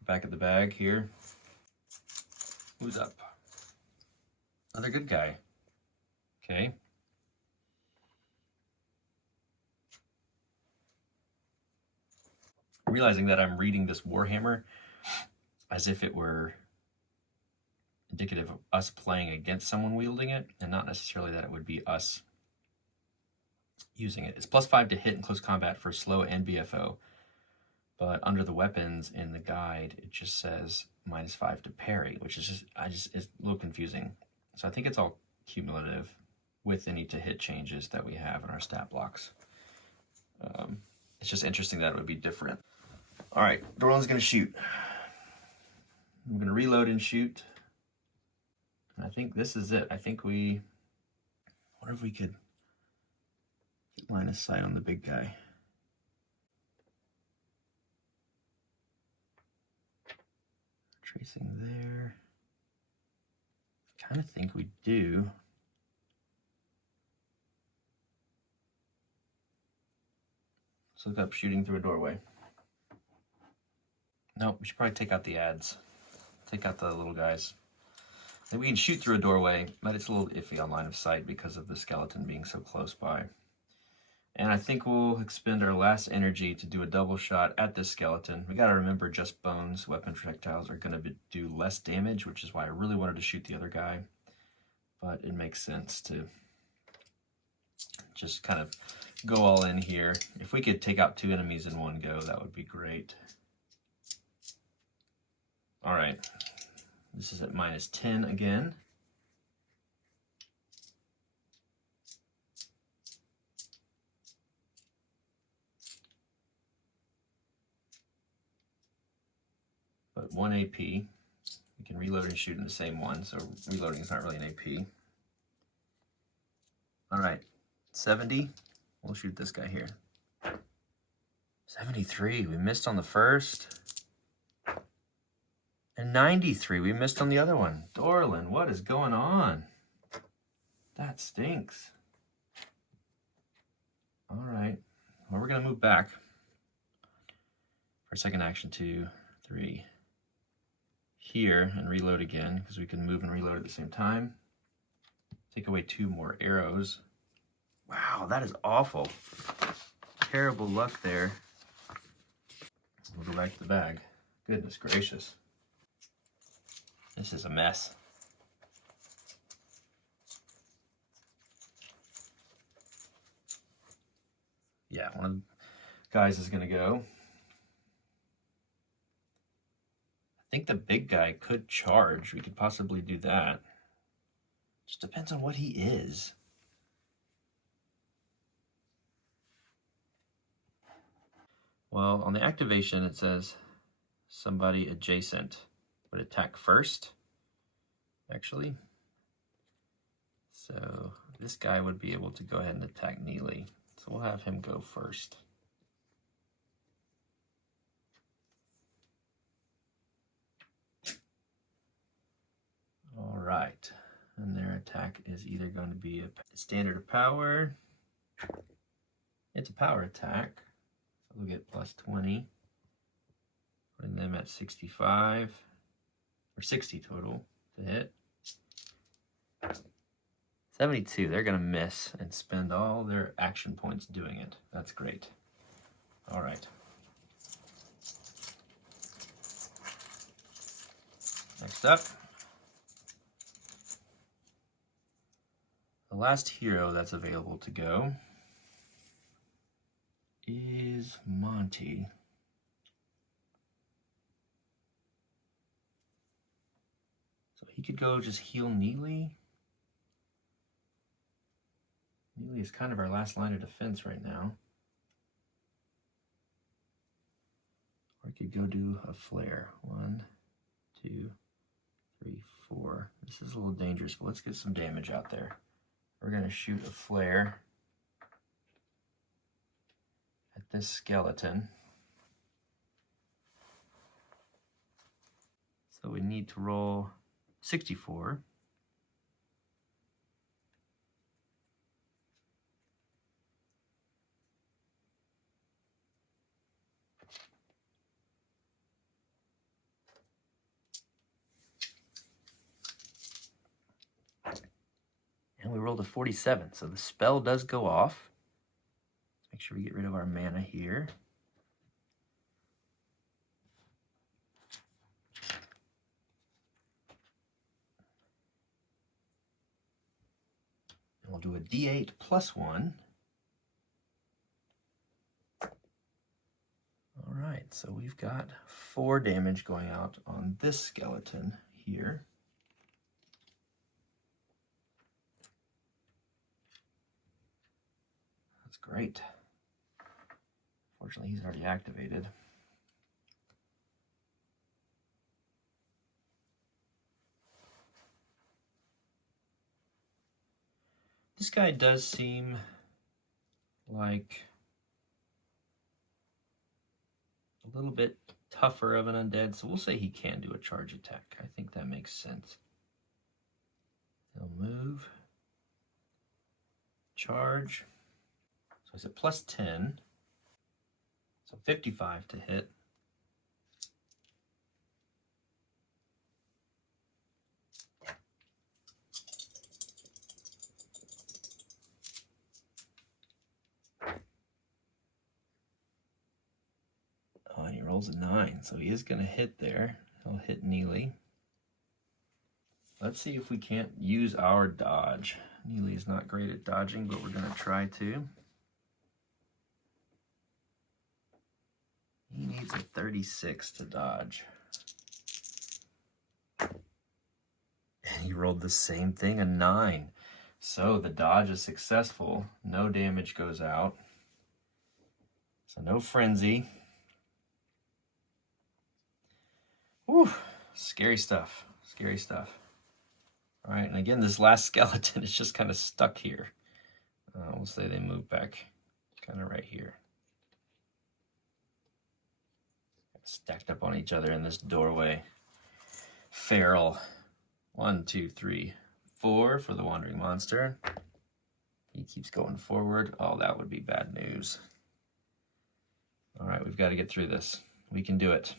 Back at the bag here. Who's up? Another good guy. Okay. Realizing that I'm reading this Warhammer as if it were indicative of us playing against someone wielding it, and not necessarily that it would be us using it. It's +5 to hit in close combat for slow and BFO, but under the weapons in the guide, it just says -5 to parry, which is it's a little confusing. So I think it's all cumulative with any to hit changes that we have in our stat blocks. It's just interesting that it would be different. All right, Doran's gonna shoot. I'm gonna reload and shoot. And I think this is it. I think we, what if we could get line of sight on the big guy? Tracing there. I kind of think we do. Let's look up shooting through a doorway. Nope, we should probably take out the ads. Take out the little guys. Maybe we can shoot through a doorway, but it's a little iffy on line of sight because of the skeleton being so close by. And I think we'll expend our last energy to do a double shot at this skeleton. We gotta remember just bones, weapon projectiles are gonna do less damage, which is why I really wanted to shoot the other guy. But it makes sense to just kind of go all in here. If we could take out 2 enemies in one go, that would be great. All right, this is at -10 again. But 1 AP. We can reload and shoot in the same one, so reloading is not really an AP. All right, 70. We'll shoot this guy here. 73, we missed on the first. And 93, we missed on the other one. Doran, what is going on? That stinks. All right, well, we're gonna move back for second action, 2, 3. Here and reload again, because we can move and reload at the same time. Take away 2 more arrows. Wow, that is awful. Terrible luck there. We'll go back to the bag. Goodness gracious. This is a mess. Yeah, one of the guys is going to go. I think the big guy could charge. We could possibly do that. Just depends on what he is. Well, on the activation, it says somebody adjacent would attack first, actually. So this guy would be able to go ahead and attack Neely. So we'll have him go first. All right, and their attack is either going to be a standard or power. It's a power attack, so we'll get +20, putting them at 65, or 60 total to hit. 72, they're going to miss and spend all their action points doing it. That's great. All right. Next up, the last hero that's available to go is Monty. So he could go just heal Neely. Neely is kind of our last line of defense right now. Or he could go do a flare. 1, 2, 3, 4. This is a little dangerous, but let's get some damage out there. We're going to shoot a flare at this skeleton. So we need to roll 64. And we rolled a 47, so the spell does go off. Let's make sure we get rid of our mana here. And we'll do a D8 +1. All right, so we've got 4 damage going out on this skeleton here. That's great. Fortunately, he's already activated. This guy does seem like a little bit tougher of an undead, so we'll say he can do a charge attack. I think that makes sense. He'll move, charge. So he's at +10, so 55 to hit. Oh, and he rolls a 9, so he is going to hit there. He'll hit Neely. Let's see if we can't use our dodge. Neely is not great at dodging, but we're going to try to. He needs a 36 to dodge. He rolled the same thing, a 9. So the dodge is successful. No damage goes out. So no frenzy. Whew. Scary stuff. Scary stuff. All right, and again, this last skeleton is just kind of stuck here. We'll say they move back kind of right here. Stacked up on each other in this doorway. Feral. 1, 2, 3, 4 for the wandering monster. He keeps going forward. Oh, that would be bad news. All right, we've got to get through this. We can do it.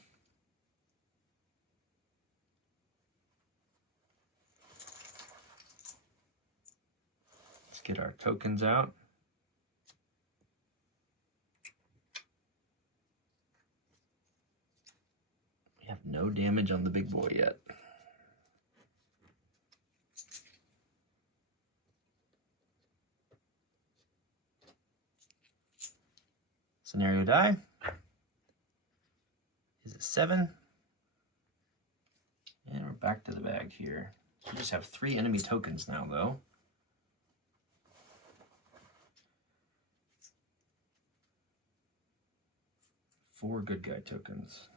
Let's get our tokens out. We have no damage on the big boy yet. Scenario die is a 7. And we're back to the bag here. We just have 3 enemy tokens now, though. Four good guy tokens.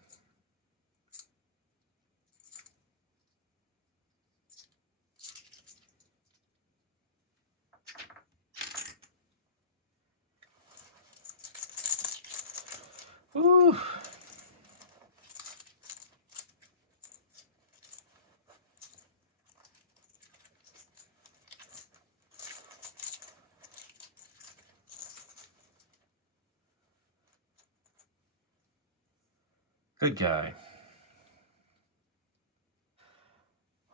Ooh. Good guy.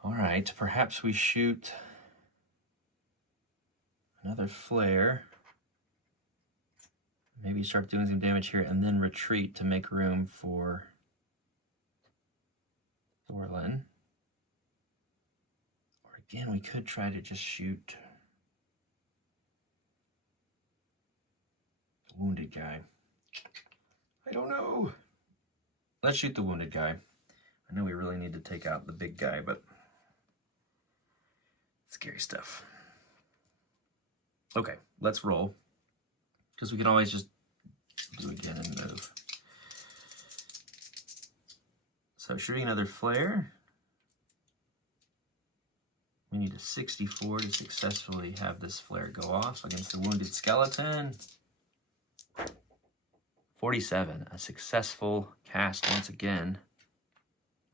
All right, perhaps we shoot another flare. Maybe start doing some damage here and then retreat to make room for Doran. Or again, we could try to just shoot the wounded guy. I don't know. Let's shoot the wounded guy. I know we really need to take out the big guy, but scary stuff. Okay, let's roll. Because we can always just do again and move. So shooting another flare. We need a 64 to successfully have this flare go off against the wounded skeleton. 47, a successful cast once again.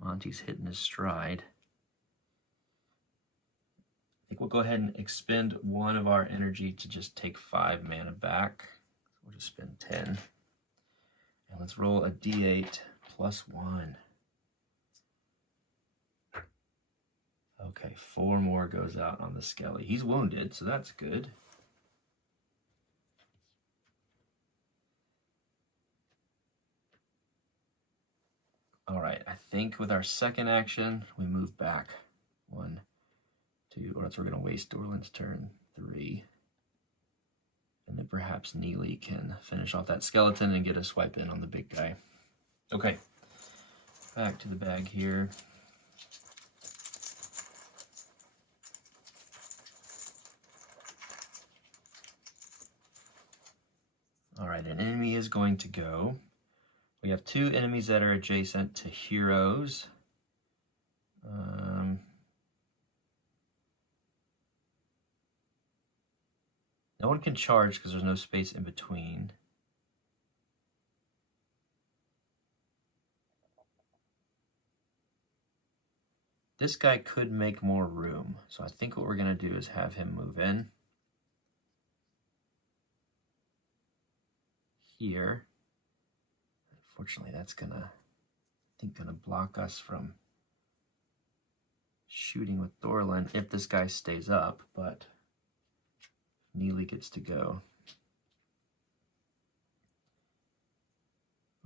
Monty's hitting his stride. I think we'll go ahead and expend 1 of our energy to just take 5 mana back. We'll just spend 10. And let's roll a d8 plus 1. Okay, 4 more goes out on the skelly. He's wounded, so that's good. All right, I think with our second action, we move back 1, 2, or else we're going to waste Doran's turn 3. And then perhaps Neely can finish off that skeleton and get a swipe in on the big guy. Okay, back to the bag here. All right, an enemy is going to go. We have 2 enemies that are adjacent to heroes. No one can charge because there's no space in between. This guy could make more room. So I think what we're going to do is have him move in. Here. Unfortunately, that's gonna block us from shooting with Doran if this guy stays up, but Neely gets to go.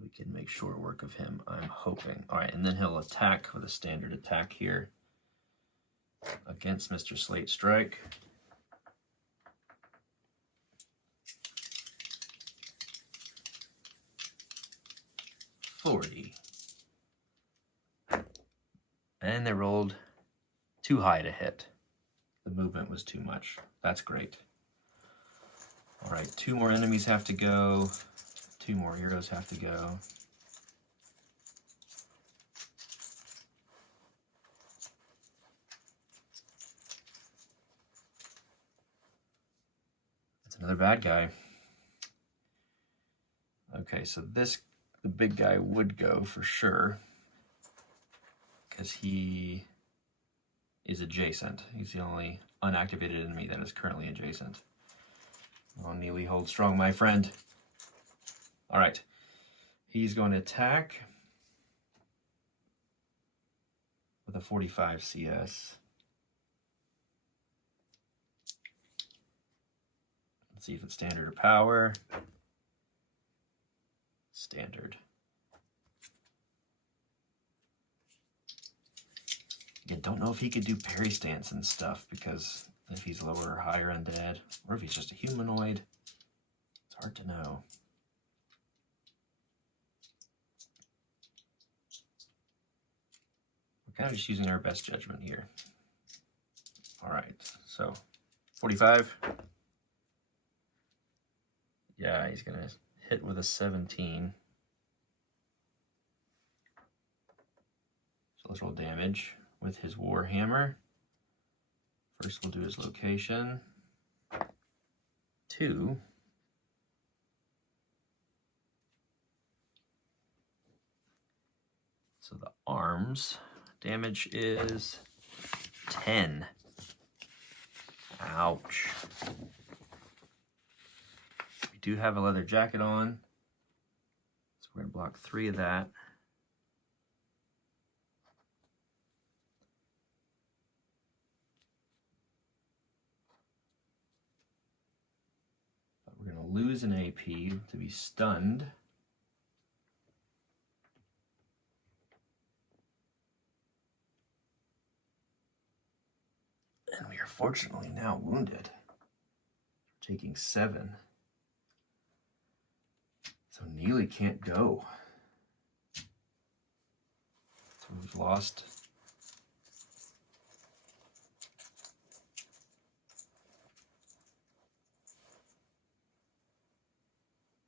We can make short work of him, I'm hoping. All right, and then he'll attack with a standard attack here against Mr. Slate Strike. And they rolled too high to hit. The movement was too much. That's great. All right, 2 more enemies have to go. 2 more heroes have to go. That's another bad guy. Okay, so the big guy would go for sure because he is adjacent. He's the only unactivated enemy that is currently adjacent. Oh, Neely, hold strong, my friend. All right, he's going to attack with a 45 CS. Let's see if it's standard or power. Standard. Again, don't know if he could do parry stance and stuff, because if he's lower or higher undead, or if he's just a humanoid, it's hard to know. We're kind of just using our best judgment here. All right, so 45. Yeah, he's gonna hit with a 17. So let's roll damage with his Warhammer. First we'll do his location. 2. So the arms damage is 10. Ouch. We do have a leather jacket on, so we're going to block 3 of that. But we're going to lose an AP to be stunned. And we are fortunately now wounded. We're taking 7. So Neely can't go. So we've lost.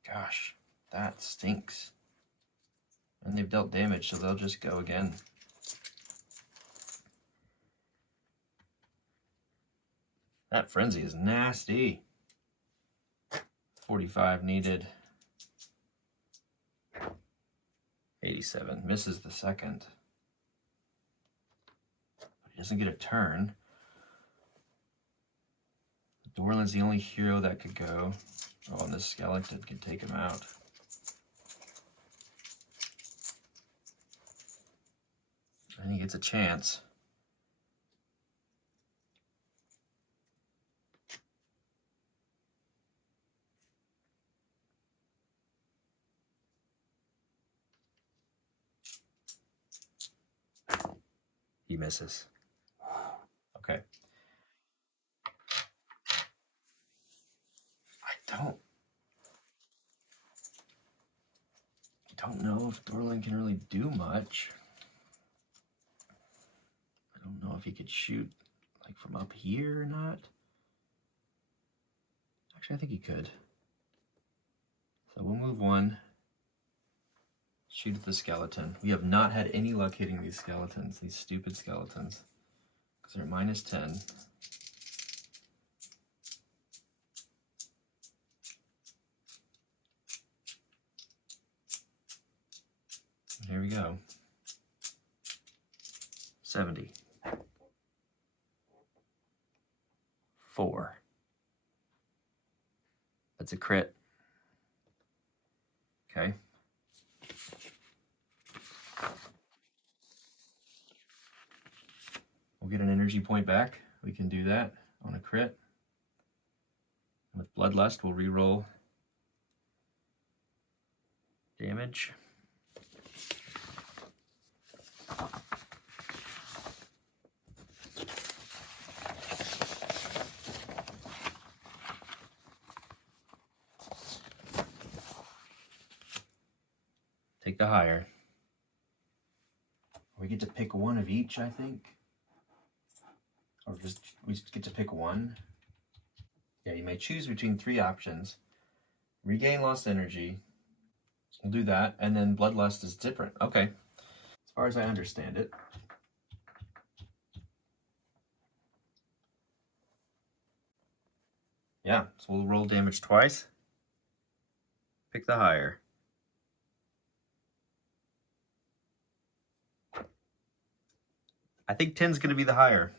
Gosh, that stinks. And they've dealt damage, so they'll just go again. That frenzy is nasty. 45 needed. 87 misses the second. But he doesn't get a turn. Doran's the only hero that could go. Oh, and this skeleton can take him out. And he gets a chance. He misses. Okay. I don't know if Doran can really do much. I don't know if he could shoot like from up here or not. Actually, I think he could. So we'll move 1. Shoot at the skeleton. We have not had any luck hitting these skeletons, these stupid skeletons, because they're minus 10. Here we go. 70. 4. That's a crit. Okay. We'll get an energy point back. We can do that on a crit. With Bloodlust, we'll reroll damage. Take the higher. We get to pick one of each, I think. Or just, we get to pick one. Yeah, you may choose between 3 options. Regain lost energy. We'll do that. And then bloodlust is different. Okay. As far as I understand it. Yeah, so we'll roll damage twice. Pick the higher. I think 10's going to be the higher.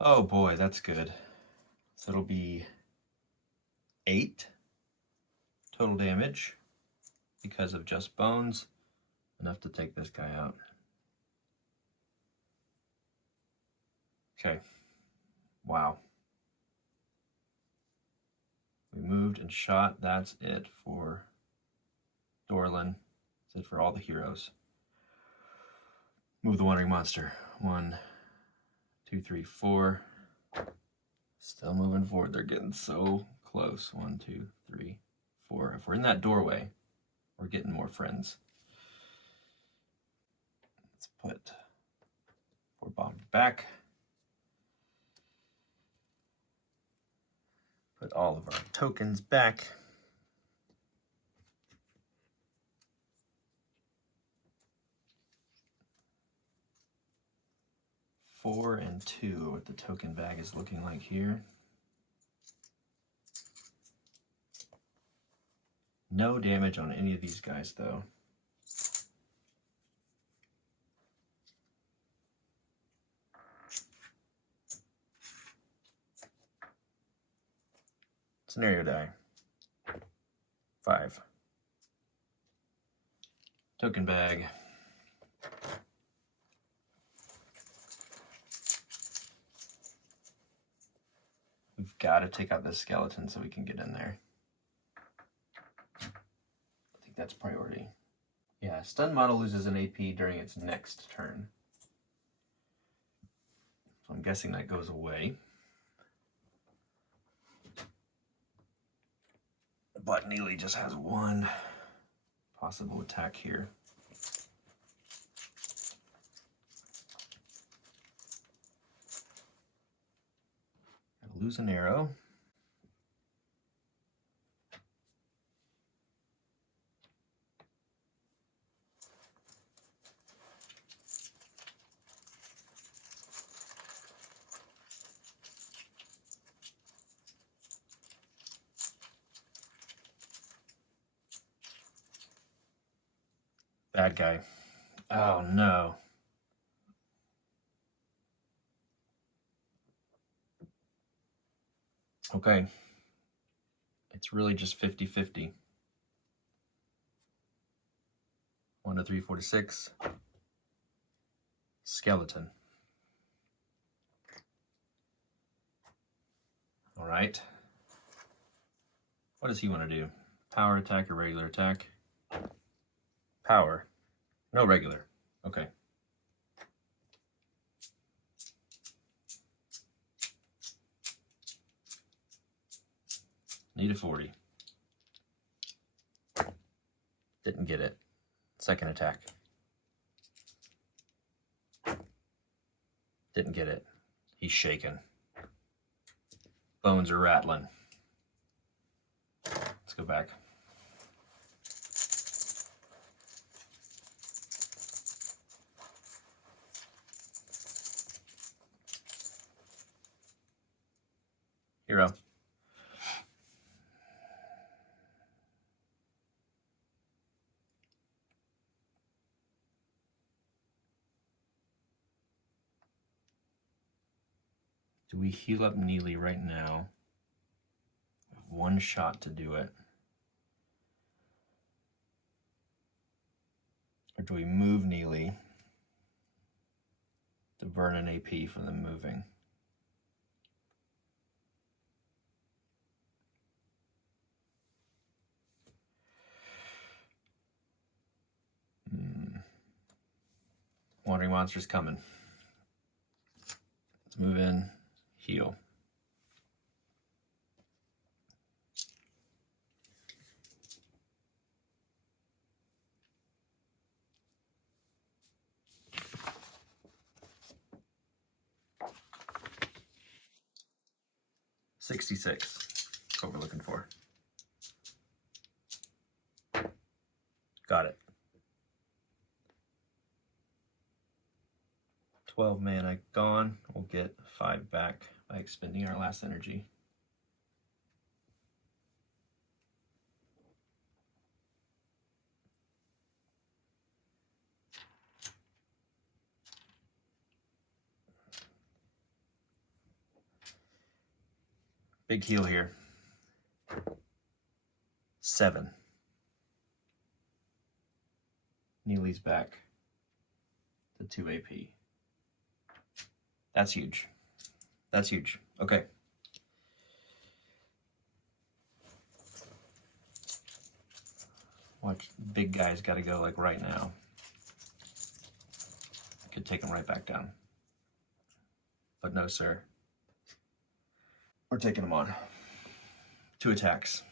Oh boy, that's good. So it'll be 8 total damage because of just bones. Enough to take this guy out. Okay. Wow. We moved and shot. That's it for Doran. That's it for all the heroes. Move the wandering monster. 1, 2, 3, 4. Still moving forward. They're getting so close. 1, 2, 3, 4. If we're in that doorway, we're getting more friends. Let's put 4 bombs back. Put all of our tokens back. Four and 2, what the token bag is looking like here. No damage on any of these guys, though. Scenario die. 5. Token bag. We've got to take out this skeleton so we can get in there. I think that's priority. Yeah, stun model loses an AP during its next turn. So I'm guessing that goes away. But Neely just has 1 possible attack here. Gotta lose an arrow. Bad guy. Oh no. Okay. It's really just 50-50. 1 to 3, 4 to 6. Skeleton. All right. What does he want to do? Power attack or regular attack? Power. No regular. Okay. Need a 40. Didn't get it. Second attack. Didn't get it. He's shaking. Bones are rattling. Let's go back. Hero. Do we heal up Neely right now? We have 1 shot to do it. Or do we move Neely to burn an AP from them moving? Wandering monster's coming. Let's move in, heal. 66. That's what we're looking for. Got it. 12 mana gone. We'll get 5 back by expending our last energy. Big heal here. 7. Neely's back to 2 AP. That's huge. That's huge. Okay. Watch, big guy's got to go like right now. Could take him right back down. But no, sir. We're taking him on. 2 attacks.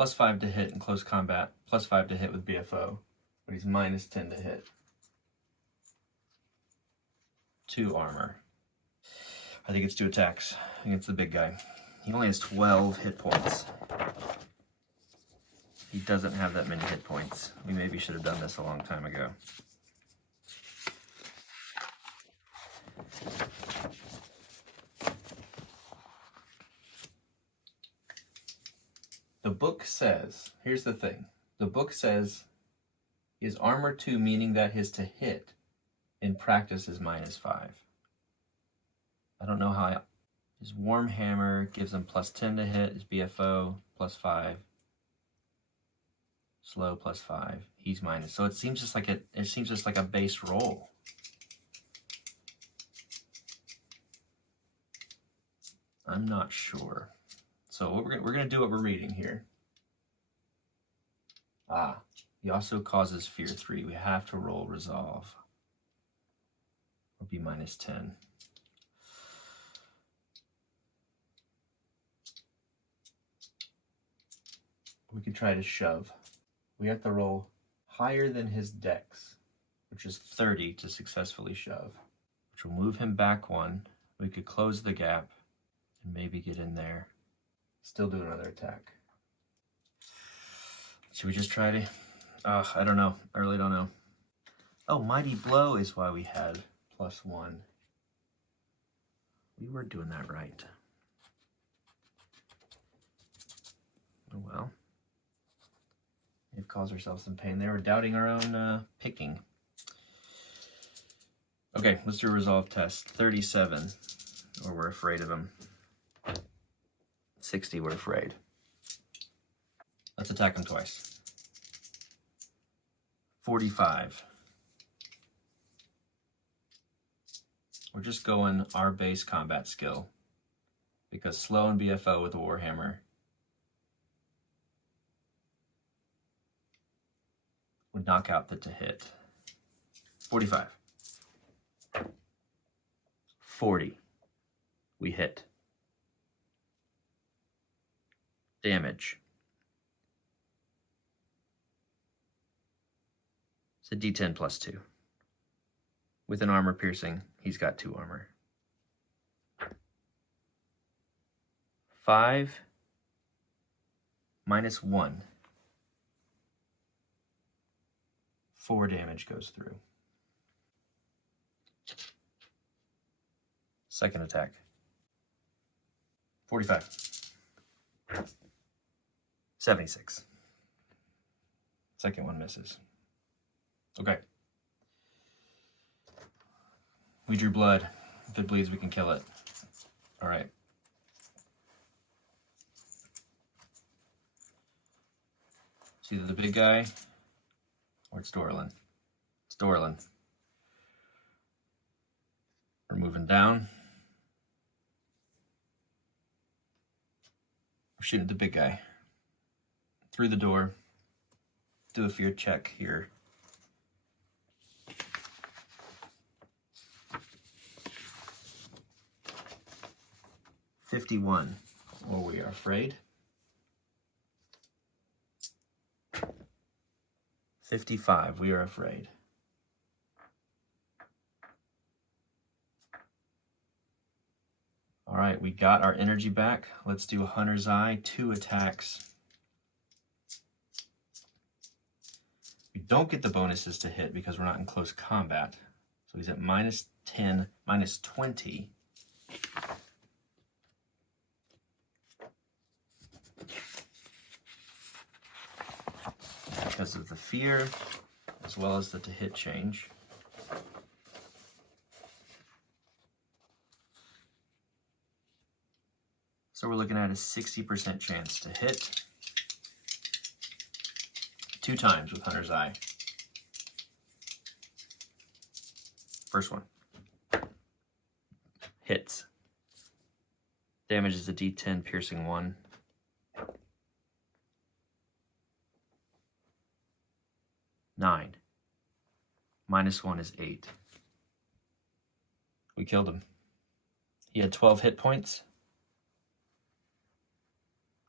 +5 to hit in close combat. +5 to hit with BFO. But he's -10 to hit. 2 armor. I think it's 2 attacks against the big guy. He only has 12 hit points. He doesn't have that many hit points. We maybe should have done this a long time ago. The book says, here's the thing. The book says is armor 2, meaning that his to hit in practice is -5. I don't know how his warm hammer gives him +10 to hit, his BFO +5. Slow +5. He's minus. So it seems just like a base roll. I'm not sure. So we're gonna do what we're reading here. He also causes fear 3. We have to roll resolve. Or be -10. We could try to shove. We have to roll higher than his dex, which is 30 to successfully shove, which will move him back 1. We could close the gap and maybe get in there. Still do another attack. Should we just try to... I don't know. I really don't know. Oh, Mighty Blow is why we had +1. We were doing that right. Oh well. We've caused ourselves some pain there. We're doubting our own picking. Okay, let's do a resolve test. 37, or we're afraid of him. 60, we're afraid. Let's attack him twice. 45. We're just going our base combat skill, because slow and BFO with a Warhammer would knock out the to hit. 45. 40. We hit. Damage. It's a D10 +2. With an armor piercing, he's got 2 armor. 5 -1. 4 damage goes through. Second attack. 45. 76. Second one misses. Okay. We drew blood. If it bleeds, we can kill it. All right. It's either the big guy or it's Doran. It's Doran. We're moving down. We're shooting at the big guy. Through the door. Do a fear check here. $51. Or we are afraid. 55. We are afraid. we got our energy back. Let's do a Hunter's Eye, 2 attacks. We don't get the bonuses to hit because we're not in close combat. So he's at -10, -20. Because of the fear, as well as the to hit change. So we're looking at a 60% chance to hit 2 times with Hunter's Eye. First one. Hits. Damage is a D10, piercing 1. Nine. -1 is 8. We killed him. He had 12 hit points.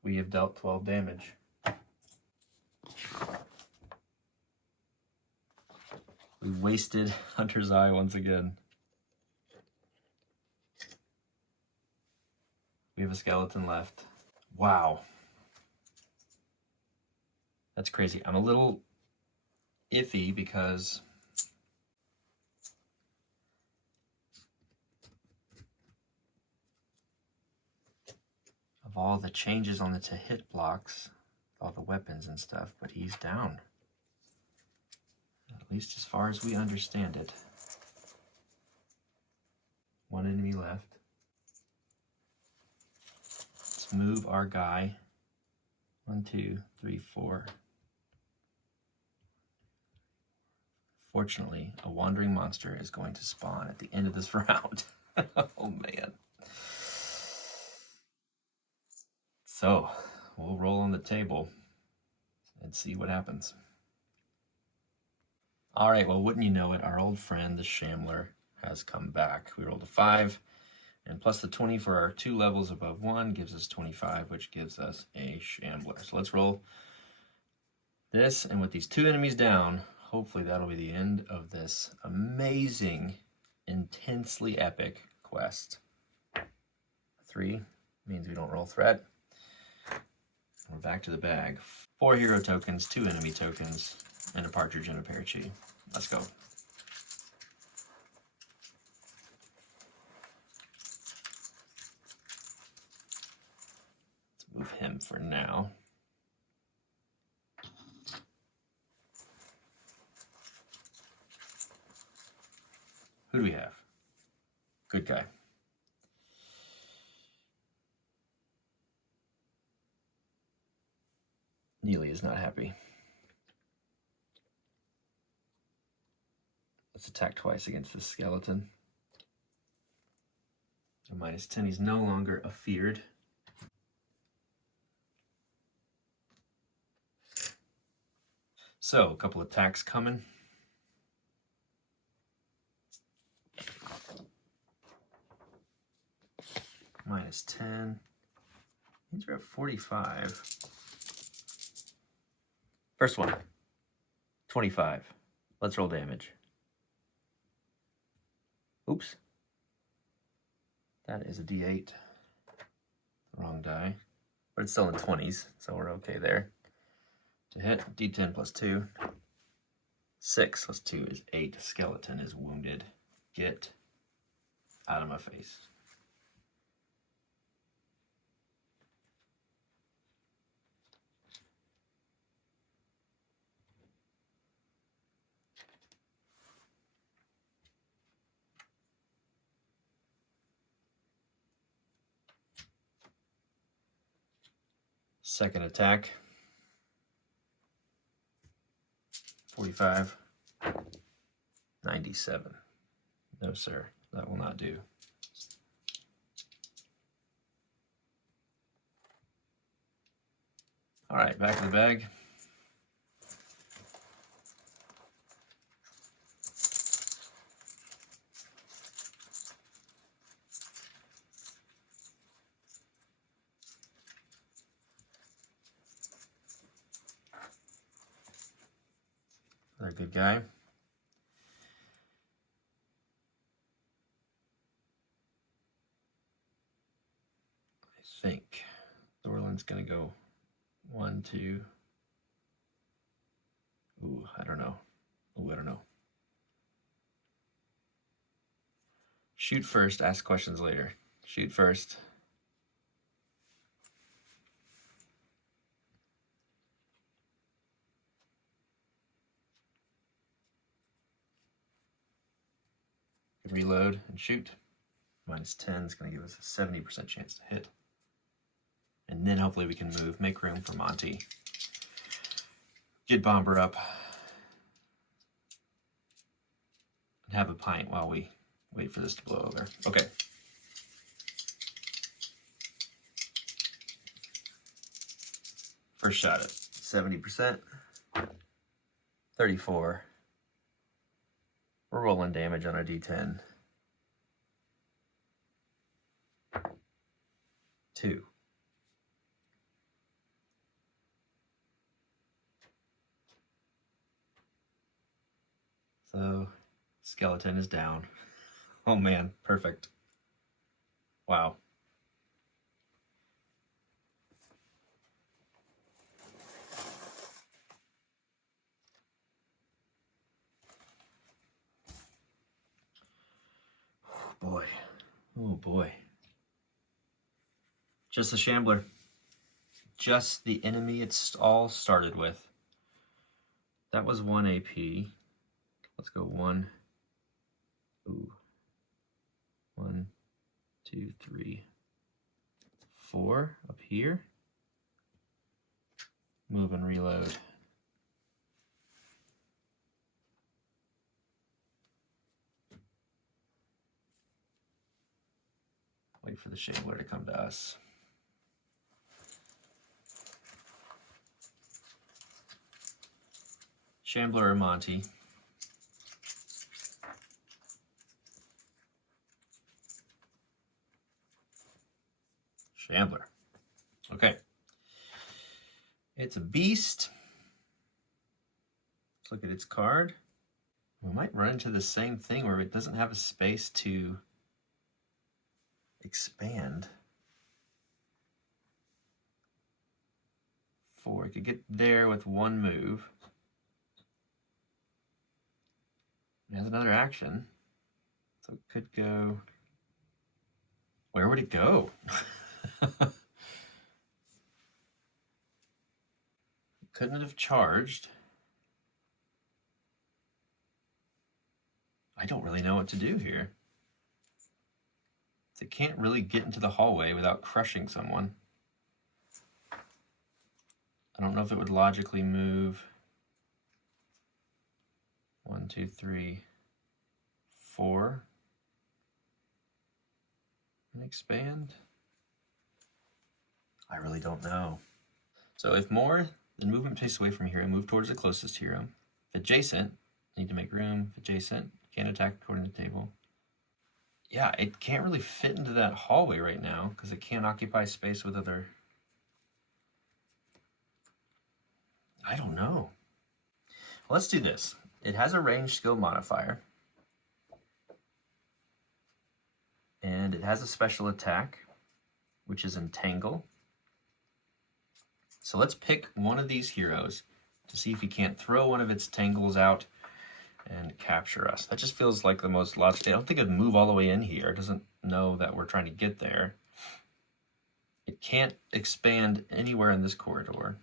We have dealt 12 damage. We wasted Hunter's Eye once again. We have a skeleton left. Wow. That's crazy. I'm a little iffy because of all the changes on the to hit blocks, all the weapons and stuff, but he's down. At least as far as we understand it. 1 enemy left. Let's move our guy. 1, 2, 3, 4. Fortunately, a wandering monster is going to spawn at the end of this round. Oh man. So, we'll roll on the table and see what happens. All right, well, wouldn't you know it, our old friend, the Shambler, has come back. We rolled a 5, and plus the 20 for our 2 levels above 1 gives us 25, which gives us a Shambler. So let's roll this, and with these 2 enemies down, hopefully that'll be the end of this amazing, intensely epic quest. 3 means we don't roll threat. We're back to the bag. 4 hero tokens, 2 enemy tokens, and a partridge and a parachi. Let's go. Let's move him for now. Who do we have? Good guy. Neely is not happy. Let's attack twice against the skeleton. So -10, he's no longer afeared. So, a couple attacks coming. -10. These are at 45. First one. 25. Let's roll damage. Oops. That is a D8. Wrong die. But it's still in 20s, so we're okay there. To hit, D10 plus 2. 6 plus 2 is 8. Skeleton is wounded. Get out of my face. Second attack. 45. 97. No, sir. That will not do. All right, back to the bag. Another good guy. 1, 2. Ooh, I don't know. Ooh, I don't know. Shoot first, ask questions later. Shoot first. Reload and shoot. -10 is going to give us a 70% chance to hit. And then hopefully we can move, make room for Monty. Get Bomber up. And have a pint while we wait for this to blow over. Okay. First shot at 70%. 34. We're rolling damage on a D10. 2. So, skeleton is down. Oh man, perfect. Wow. Oh boy. Oh boy. Just the Shambler. Just the enemy it's all started with. That was 1 AP. Let's go 1. Ooh. 1, 2, 3, 4 up here. Move and reload. Wait for the Shambler to come to us. Shambler or Monty? Shambler. Okay. It's a beast. Let's look at its card. We might run into the same thing where it doesn't have a space to expand. 4. It could get there with 1 move. It has another action. So it could go... Where would it go? Couldn't have charged. I don't really know what to do here. It can't really get into the hallway without crushing someone. I don't know if it would logically move 1, 2, 3, 4 and expand. I really don't know. So if more than movement takes away from hero, move towards the closest hero. If adjacent, need to make room. If adjacent, can't attack according to the table. Yeah, it can't really fit into that hallway right now because it can't occupy space with other... I don't know. Let's do this. It has a range skill modifier. And it has a special attack, which is Entangle. So let's pick one of these heroes to see if he can't throw one of its tangles out and capture us. That just feels like the most logical. I don't think it'd move all the way in here. It doesn't know that we're trying to get there. It can't expand anywhere in this corridor.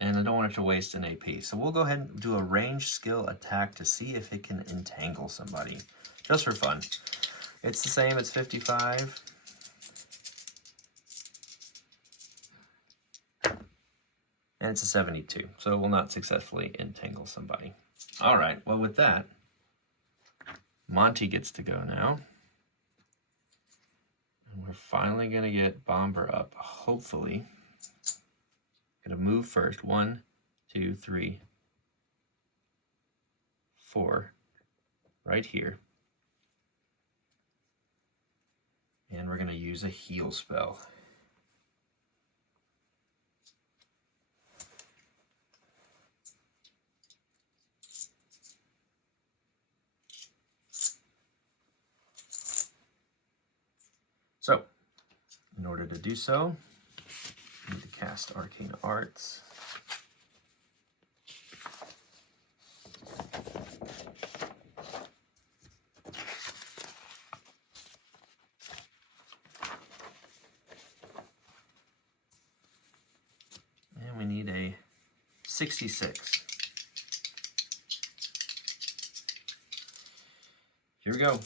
And I don't want it to waste an AP. So we'll go ahead and do a range skill attack to see if it can entangle somebody. Just for fun. It's the same, it's 55. And it's a 72. So it will not successfully entangle somebody. All right, well with that, Monty gets to go now. And we're finally gonna get Bomber up, hopefully. Gonna move first. 1, 2, 3, 4, right here. And we're gonna use a heal spell. So, in order to do so, we need to cast Arcane Arts. a 66. Here we go.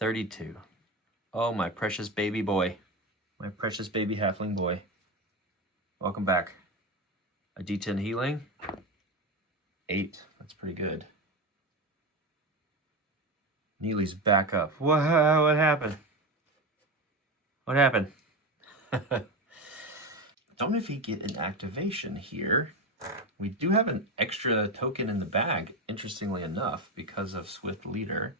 32. Oh, my precious baby boy. My precious baby halfling boy. Welcome back. A D10 healing. 8. That's pretty good. Neely's back up. What happened? What happened? Don't know if he get an activation here. We do have an extra token in the bag, interestingly enough, because of Swift Leader.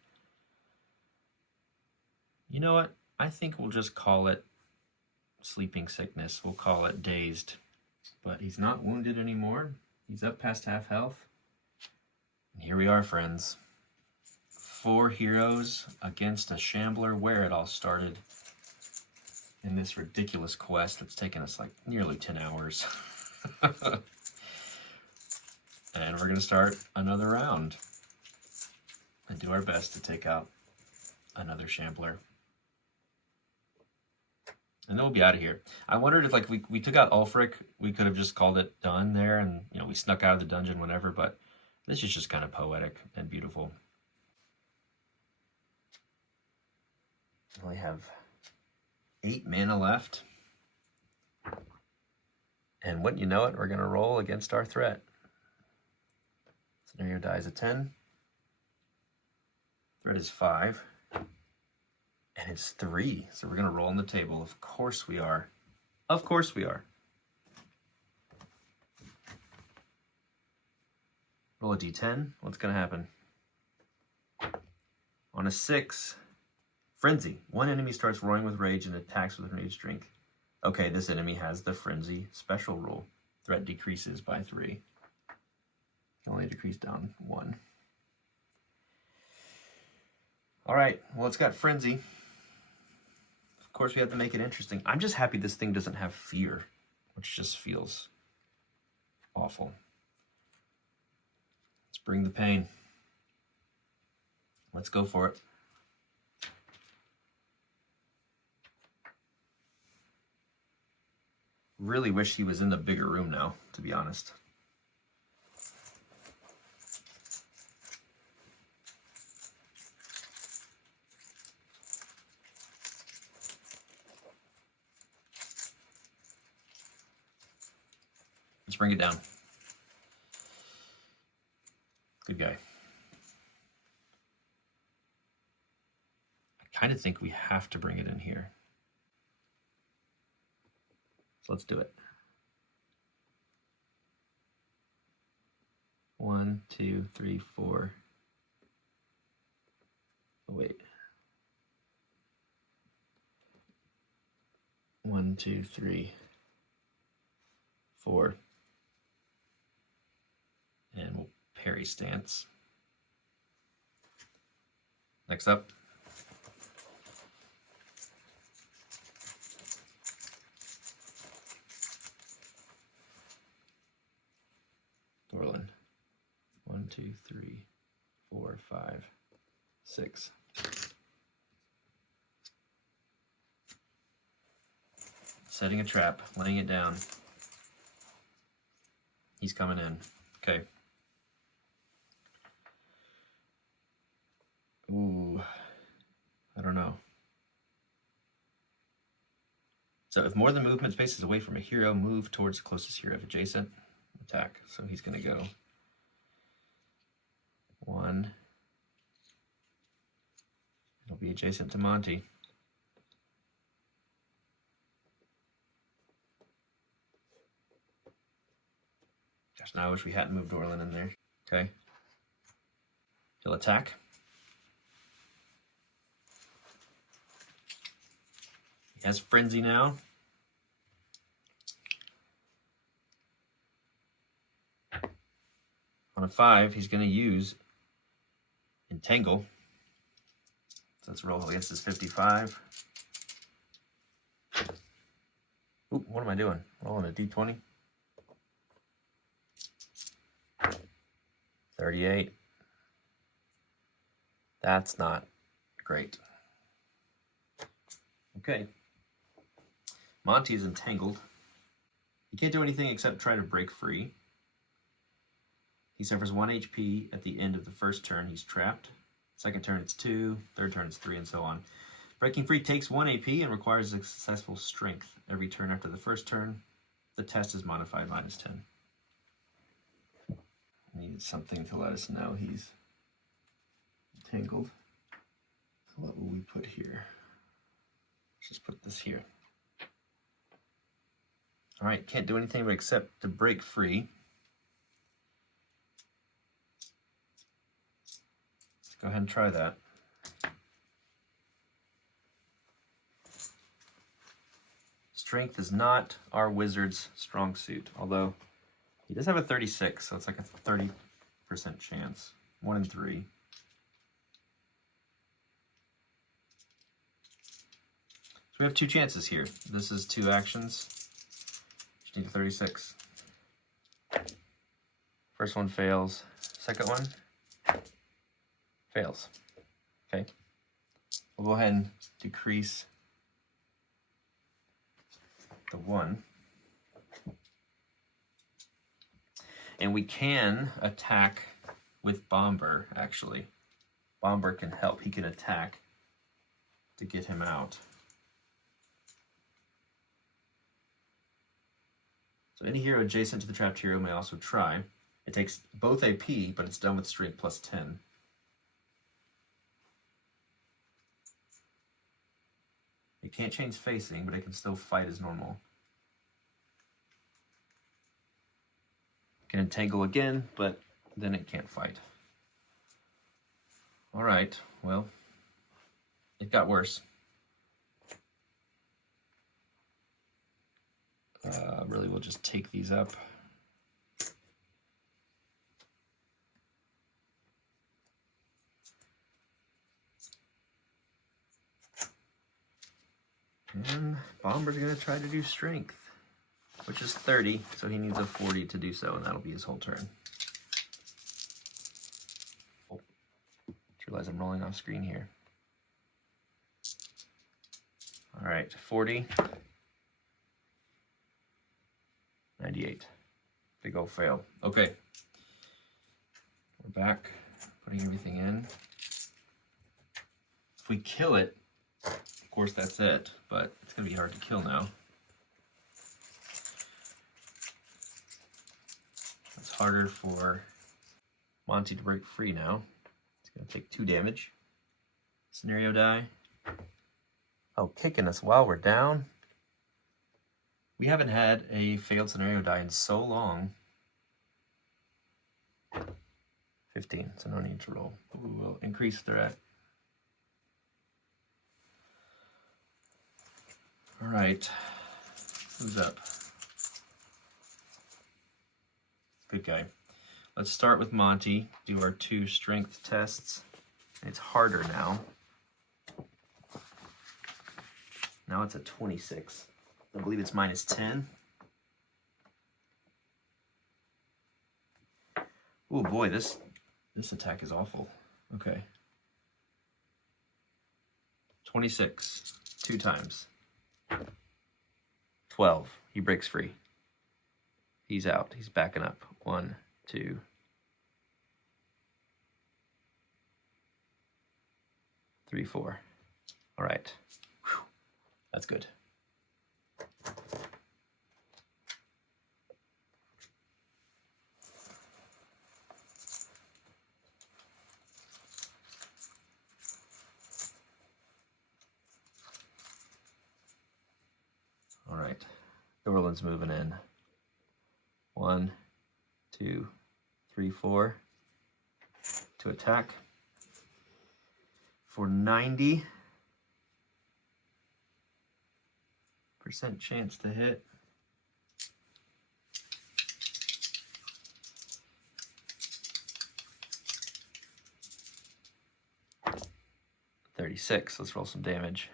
You know what? I think we'll just call it sleeping sickness. We'll call it dazed. But he's not wounded anymore. He's up past half health. And here we are, friends. 4 heroes against a Shambler, where it all started. In this ridiculous quest that's taken us like nearly 10 hours. And we're going to start another round and do our best to take out another Shambler. And then we'll be out of here. I wondered if, like, we took out Ulfric, we could have just called it done there, and, you know, we snuck out of the dungeon whenever, but this is just kind of poetic and beautiful. We only have 8 mana left. And wouldn't you know it, we're going to roll against our threat. Scenario dies a 10. Threat is 5. And it's 3. So we're going to roll on the table. Of course we are. Of course we are. Roll a d10. What's going to happen? On a 6, Frenzy. One enemy starts roaring with rage and attacks with rage drink. Okay, this enemy has the Frenzy special rule. Threat decreases by 3. Can only decrease down 1. All right, well, it's got Frenzy. Of course, we have to make it interesting. I'm just happy this thing doesn't have fear, which just feels awful. Let's bring the pain. Let's go for it. Really wish he was in the bigger room now, to be honest. Let's bring it down. Good guy. I kind of think we have to bring it in here. So let's do it. 1, 2, 3, 4. Oh, wait. 1, 2, 3, 4. And we'll parry stance. Next up. Doran. 1, 2, 3, 4, 5, 6. Setting a trap, laying it down. He's coming in. Okay. Ooh, I don't know. So if more than movement space is away from a hero, move towards the closest hero if adjacent. Attack. So he's going to go 1. It'll be adjacent to Monty. Gosh, now I wish we hadn't moved Doran in there. Okay. He'll attack. He has Frenzy now. On a 5, he's going to use Entangle. So let's roll against his 55. Oop, what am I doing? Rolling a d20. 38. That's not great. Okay. Monty is entangled. He can't do anything except try to break free. He suffers 1 HP at the end of the first turn. He's trapped. Second turn it's 2. Third turn it's 3, and so on. Breaking free takes 1 AP and requires a successful strength. Every turn after the first turn, the test is modified -10. I need something to let us know he's entangled. So what will we put here? Let's just put this here. All right, can't do anything but except to break free. Let's go ahead and try that. Strength is not our wizard's strong suit, although he does have a 36, so it's like a 30% chance. 1 in 3. So we have 2 chances here. This is 2 actions. Just need a 36. First one fails. Second one fails. Okay. We'll go ahead and decrease the 1. And we can attack with Bomber, actually. Bomber can help. He can attack to get him out. So any hero adjacent to the trapped hero may also try. It takes both AP, but it's done with strength +10. It can't change facing, but it can still fight as normal. It can entangle again, but then it can't fight. All right, well, it got worse. Really, we'll just take these up. And Bomber's going to try to do strength, which is 30, so he needs a 40 to do so, and that'll be his whole turn. Oh, just realized I'm rolling off screen here. All right, 40. 98. Big ol' fail. Okay. We're back, putting everything in. If we kill it, of course that's it, but it's going to be hard to kill now. It's harder for Monty to break free now. It's going to take 2 damage. Scenario die. Oh, kicking us while we're down. We haven't had a failed scenario die in so long. 15, so no need to roll. But we will increase threat. All right, who's up? Good guy. Let's start with Monty, do our 2 strength tests. It's harder now. Now it's a 26. I believe it's -10. Oh boy, this attack is awful. Okay. 26, 2 times. 12, he breaks free. He's out, he's backing up. 1, 2, 3, 4. All right, whew. That's good. All right, Doran's moving in. 1, 2, 3, 4 to attack for 90% chance to hit. $36. Let's roll some damage.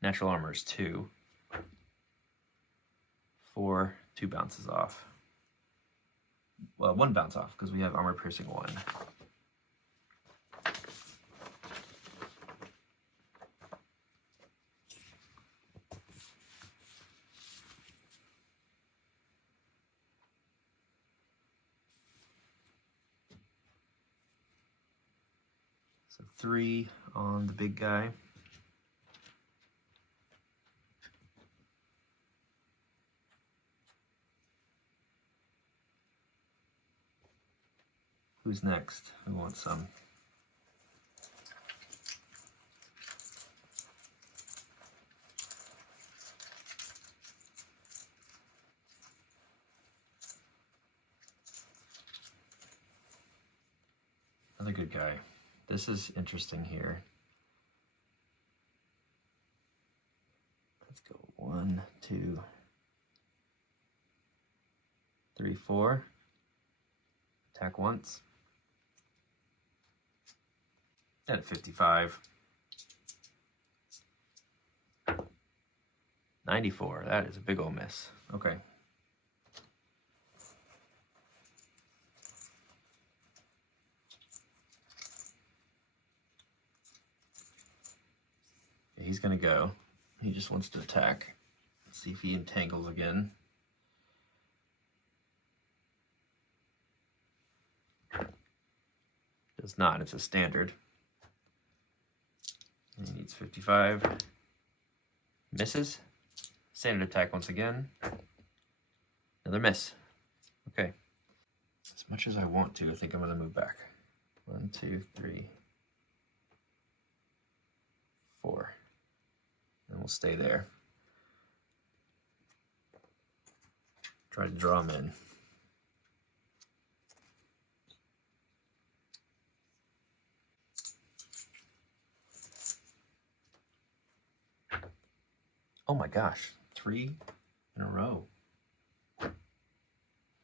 Natural armor is 2. 4, 2 bounces off. Well, 1 bounce off because we have armor piercing 1. So 3 on the big guy. Who's next? Who wants some? Another good guy. This is interesting here. Let's go 1, 2, 3, 4. Attack once. At 55. 94. That is a big ol' miss. Okay. He's gonna go. He just wants to attack. Let's see if he entangles again. Does not. It's a standard. He needs 55. Misses. Standard attack once again. Another miss. Okay. As much as I want to, I think I'm going to move back. 1, 2, 3, 4. And we'll stay there. Try to draw him in. Oh my gosh, 3 in a row.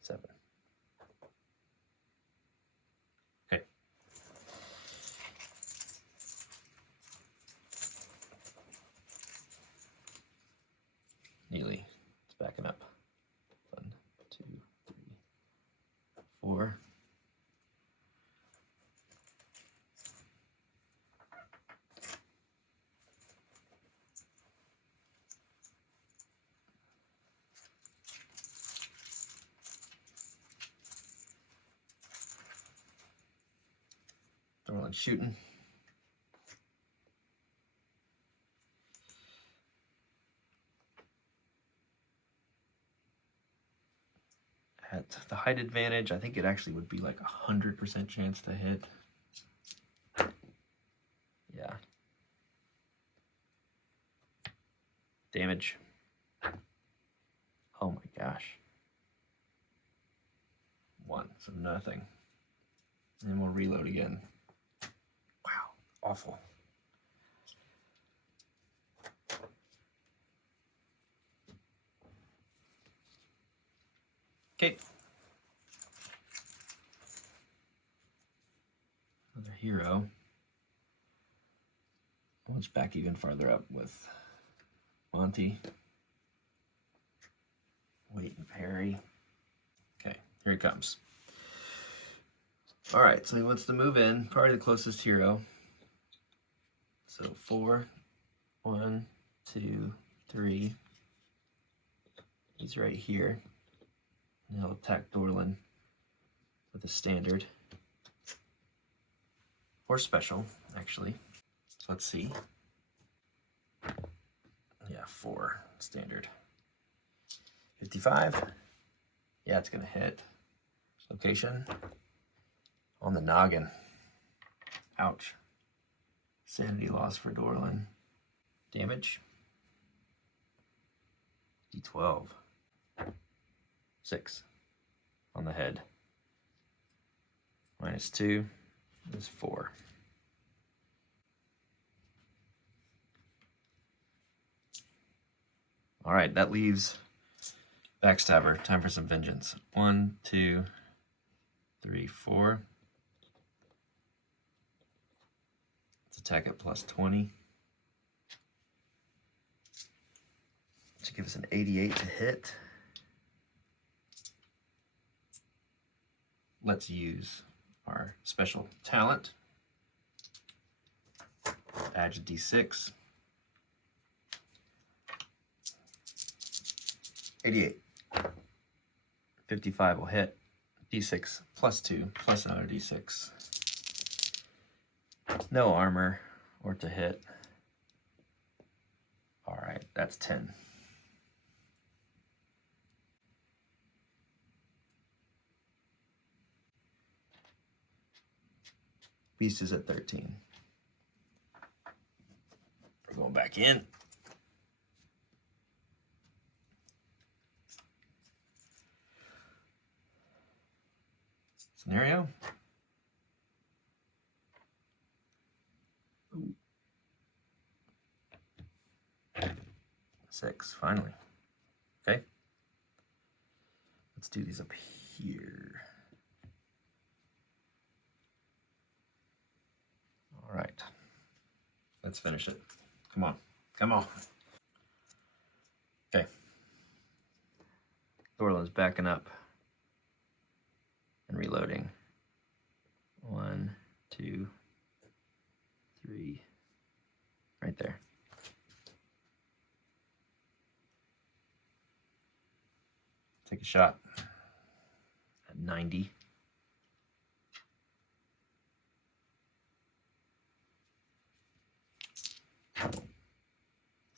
7. Okay. Neely, it's backing up. 1, 2, 3, 4. Doran shooting. At the height advantage, I think it actually would be like 100% chance to hit. Yeah. Damage. Oh my gosh. 1, so nothing. And we'll reload again. Wow, awful. Okay. Another hero. Let's back even farther up with Monty. Wait and parry. Okay, here he comes. All right, so he wants to move in, probably the closest hero. So 4, 1, 2, 3. He's right here. And he'll attack Doran with a standard. Or special, actually. So let's see. Yeah, 4, standard. 55. Yeah, it's gonna hit. Location. On the noggin. Ouch. Sanity loss for Doran. Damage. D12. 6. On the head. -2 is 4. All right, that leaves Backstabber. Time for some vengeance. 1, 2, 3, 4. Let's attack at +20. To give us an 88 to hit. Let's use our special talent. Add a D6. 88. 55 will hit. D6 +2 plus another D6. No armor or to hit. All right, that's 10. Beast is at 13. We're going back in. Scenario. Ooh. 6, finally. Okay. Let's do these up here. All right. Let's finish it. Come on. Come on. Okay. Thorlin's backing up and reloading. 1, 2, 3. Right there. Take a shot at 90.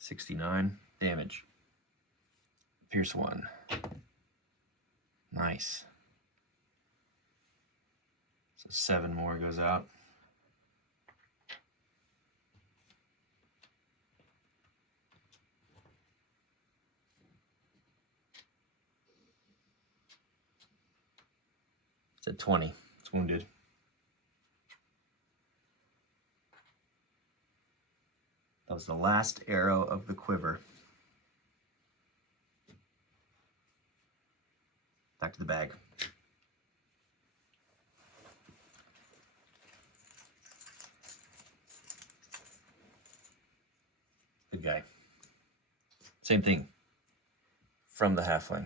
$69 damage. Pierce 1. Nice. So 7 more goes out. It's at 20. It's wounded. That was the last arrow of the quiver. Back to the bag. Good guy. Same thing from the halfling.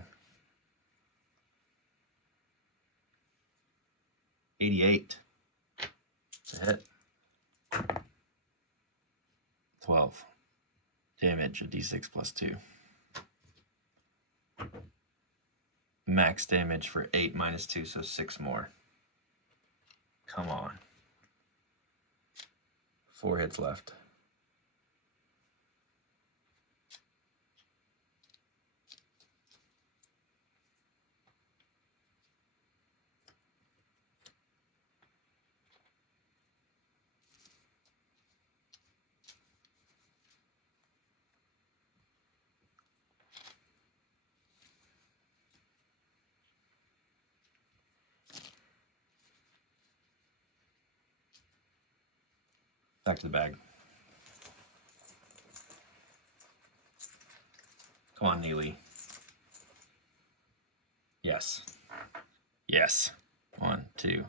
88. It's a hit. 12. Damage, a d6 plus 2. Max damage for 8 minus 2, so 6 more. Come on. 4 hits left. Back to the bag. Come on, Neely. Yes. Yes. 1, 2,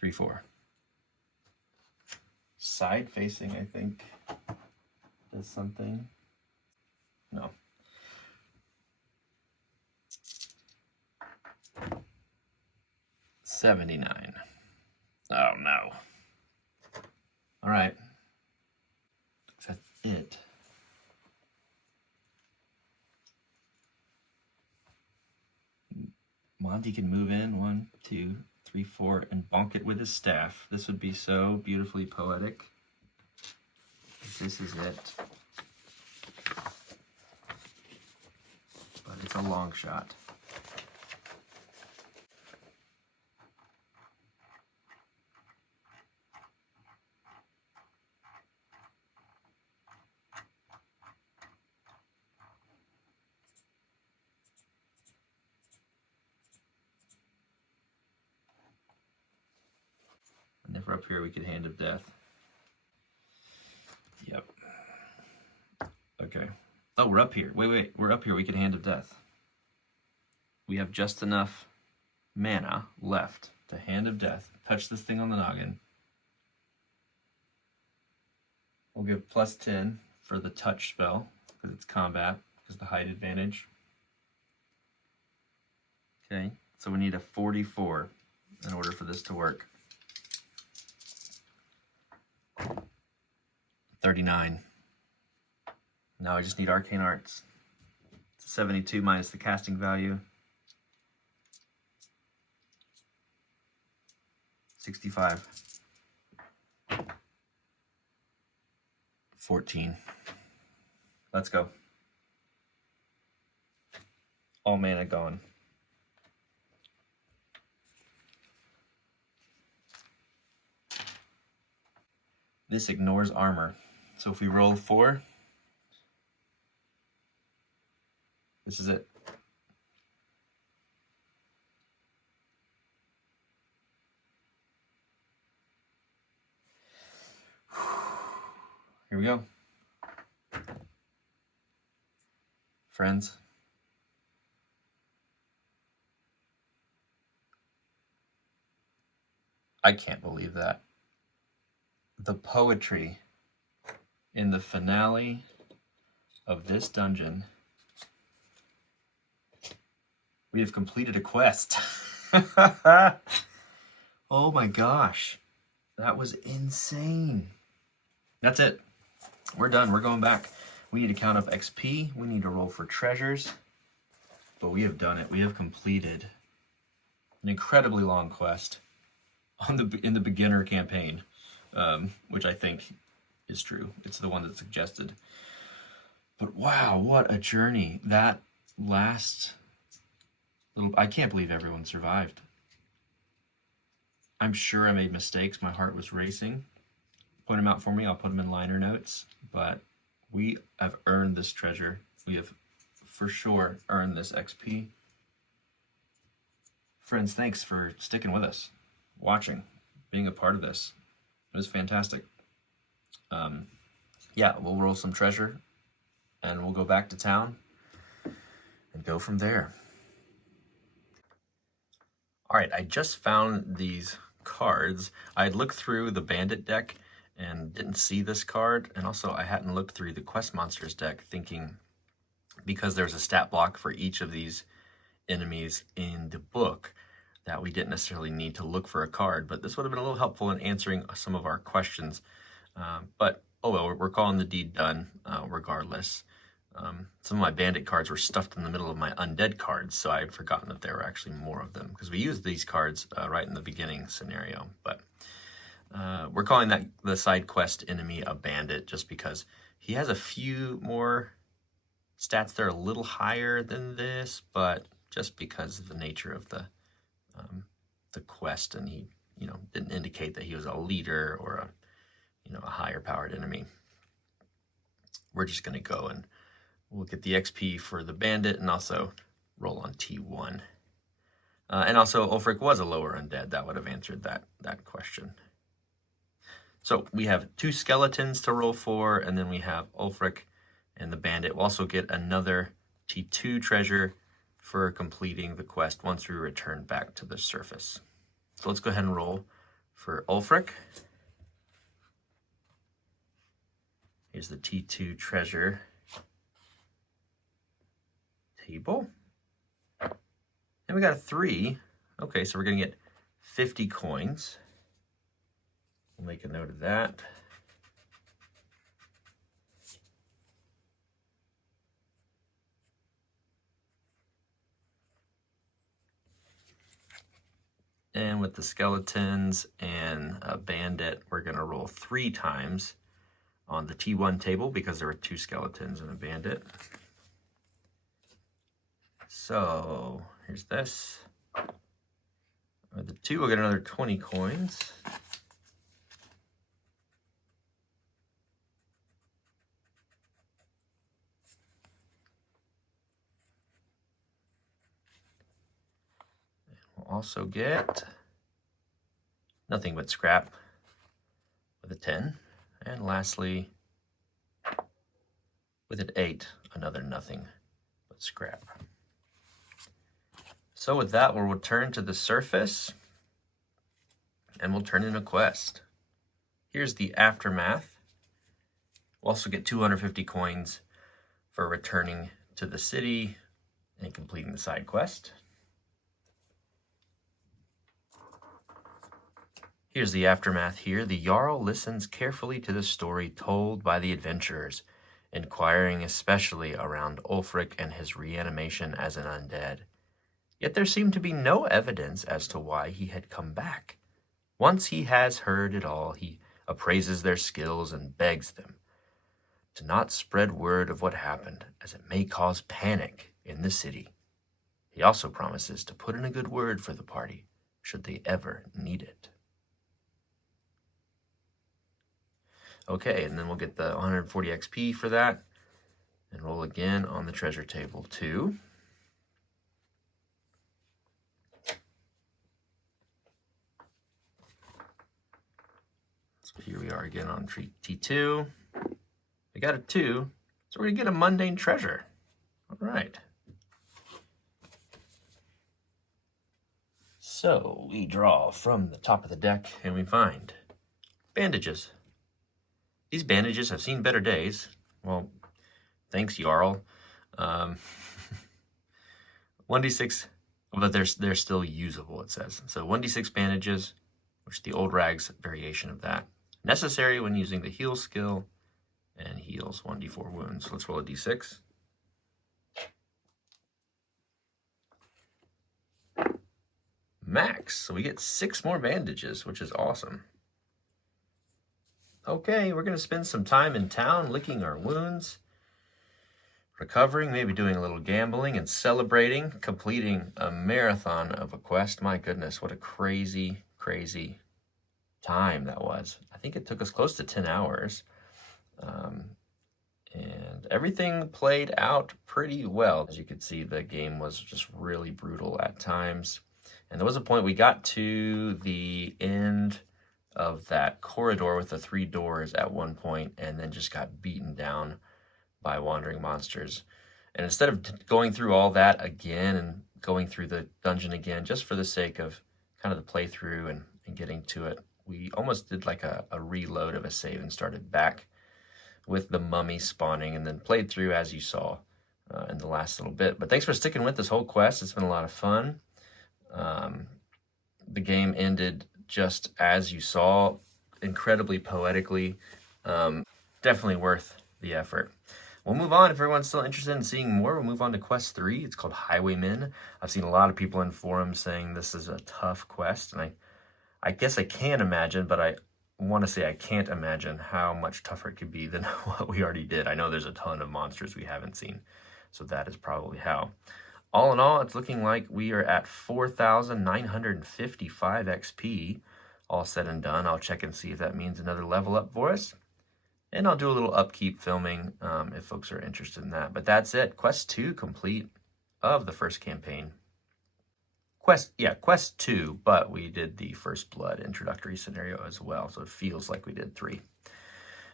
3, 4. Side facing, I think, does something. No. $79. Oh no. All right. That's it. Monty can move in 1, 2, 3, 4 and bonk it with his staff. This would be so beautifully poetic. This is it. But it's a long shot. And if we're up here, we could Hand of Death. Yep. Okay. Oh, we're up here. Wait. We're up here. We could Hand of Death. We have just enough mana left to Hand of Death. Touch this thing on the noggin. We'll give plus 10 for the touch spell, because it's combat, because the height advantage. Okay, so we need a 44 in order for this to work. 39. Now I just need Arcane Arts. It's a 72 minus the casting value. 65. 14. Let's go. All mana gone. This ignores armor. So if we roll 4, this is it. Here we go. Friends. I can't believe that. The poetry in the finale of this dungeon. We have completed a quest. Oh my gosh. That was insane. That's it. We're done. We're going back. We need to count up XP. We need to roll for treasures. But we have done it. We have completed an incredibly long quest in the beginner campaign, which I think is true. It's the one that's suggested. But wow, what a journey. That last little... I can't believe everyone survived. I'm sure I made mistakes. My heart was racing. Point them out for me. I'll put them in liner notes. But we have earned this treasure. We have for sure earned this XP. Friends, thanks for sticking with us, watching, being a part of this. It was fantastic. Yeah, we'll roll some treasure and we'll go back to town and go from there. All right, I just found these cards. I had looked through the Bandit deck and didn't see this card. And also I hadn't looked through the Quest Monsters deck, thinking because there's a stat block for each of these enemies in the book that we didn't necessarily need to look for a card. But this would have been a little helpful in answering some of our questions. But oh well, we're calling the deed done regardless. Some of my Bandit cards were stuffed in the middle of my undead cards, so I had forgotten that there were actually more of them, because we used these cards right in the beginning scenario. But we're calling that the side quest enemy a Bandit just because he has a few more stats that are a little higher than this, but just because of the nature of the quest, and he didn't indicate that he was a leader or a higher powered enemy. We're just going to go and we'll get the XP for the Bandit and also roll on T1. And also, Ulfric was a lower undead. That would have answered that question. So we have 2 skeletons to roll for, and then we have Ulfric and the Bandit. We'll also get another T2 treasure for completing the quest once we return back to the surface. So let's go ahead and roll for Ulfric. Here's the T2 treasure table. And we got a 3. Okay, so we're going to get 50 coins. We'll make a note of that. And with the skeletons and a Bandit, we're going to roll 3 times on the T1 table because there were 2 skeletons and a Bandit. So here's this. With the 2, we'll get another 20 coins. And we'll also get nothing but scrap with a 10. And lastly, with an 8, another nothing but scrap. So with that, we'll return to the surface and we'll turn in a quest. Here's the aftermath. We'll also get 250 coins for returning to the city and completing the side quest. Here's the aftermath here. The Jarl listens carefully to the story told by the adventurers, inquiring especially around Ulfric and his reanimation as an undead. Yet there seemed to be no evidence as to why he had come back. Once he has heard it all, he appraises their skills, and begs them to not spread word of what happened, as it may cause panic in the city. He also promises to put in a good word for the party, should they ever need it. Okay, and then we'll get the 140 XP for that, and roll again on the treasure table too. So here we are again on T2. We got a 2, so we're gonna get a mundane treasure. All right. So we draw from the top of the deck and we find bandages. These bandages have seen better days. Well, thanks, Jarl. 1d6, but they're still usable, it says. So 1d6 bandages, which is the old rags variation of that. Necessary when using the heal skill, and heals 1d4 wounds. Let's roll a d6. Max. So we get 6 more bandages, which is awesome. Okay, we're going to spend some time in town licking our wounds, recovering, maybe doing a little gambling and celebrating, completing a marathon of a quest. My goodness, what a crazy, crazy time that was. I think it took us close to 10 hours. And everything played out pretty well. As you could see, the game was just really brutal at times. And there was a point we got to the end of that corridor with the 3 doors at one point, and then just got beaten down by wandering monsters. And instead of going through all that again and going through the dungeon again, just for the sake of kind of the playthrough and getting to it, we almost did like a reload of a save and started back with the mummy spawning, and then played through as you saw in the last little bit. But thanks for sticking with this whole quest. It's been a lot of fun. The game ended just as you saw, incredibly poetically. Definitely worth the effort. We'll move on. If everyone's still interested in seeing more, we'll move on to quest 3. It's called Highwaymen. I've seen a lot of people in forums saying this is a tough quest, and I guess I can imagine, but I want to say I can't imagine how much tougher it could be than what we already did. I know there's a ton of monsters we haven't seen, so that is probably how. All in all, it's looking like we are at 4,955 XP, all said and done. I'll check and see if that means another level up for us, and I'll do a little upkeep filming if folks are interested in that. But that's it. Quest 2 complete of the first campaign. Quest 2, but we did the First Blood introductory scenario as well, so it feels like we did 3.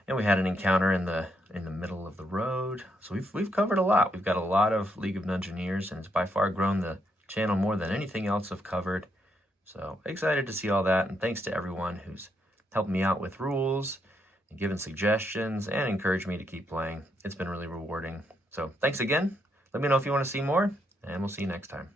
And we had an encounter in the middle of the road. So we've covered a lot. We've got a lot of League of Dungeoneers, and it's by far grown the channel more than anything else I've covered. So excited to see all that, and thanks to everyone who's helped me out with rules and given suggestions and encouraged me to keep playing. It's been really rewarding. So thanks again. Let me know if you want to see more, and we'll see you next time.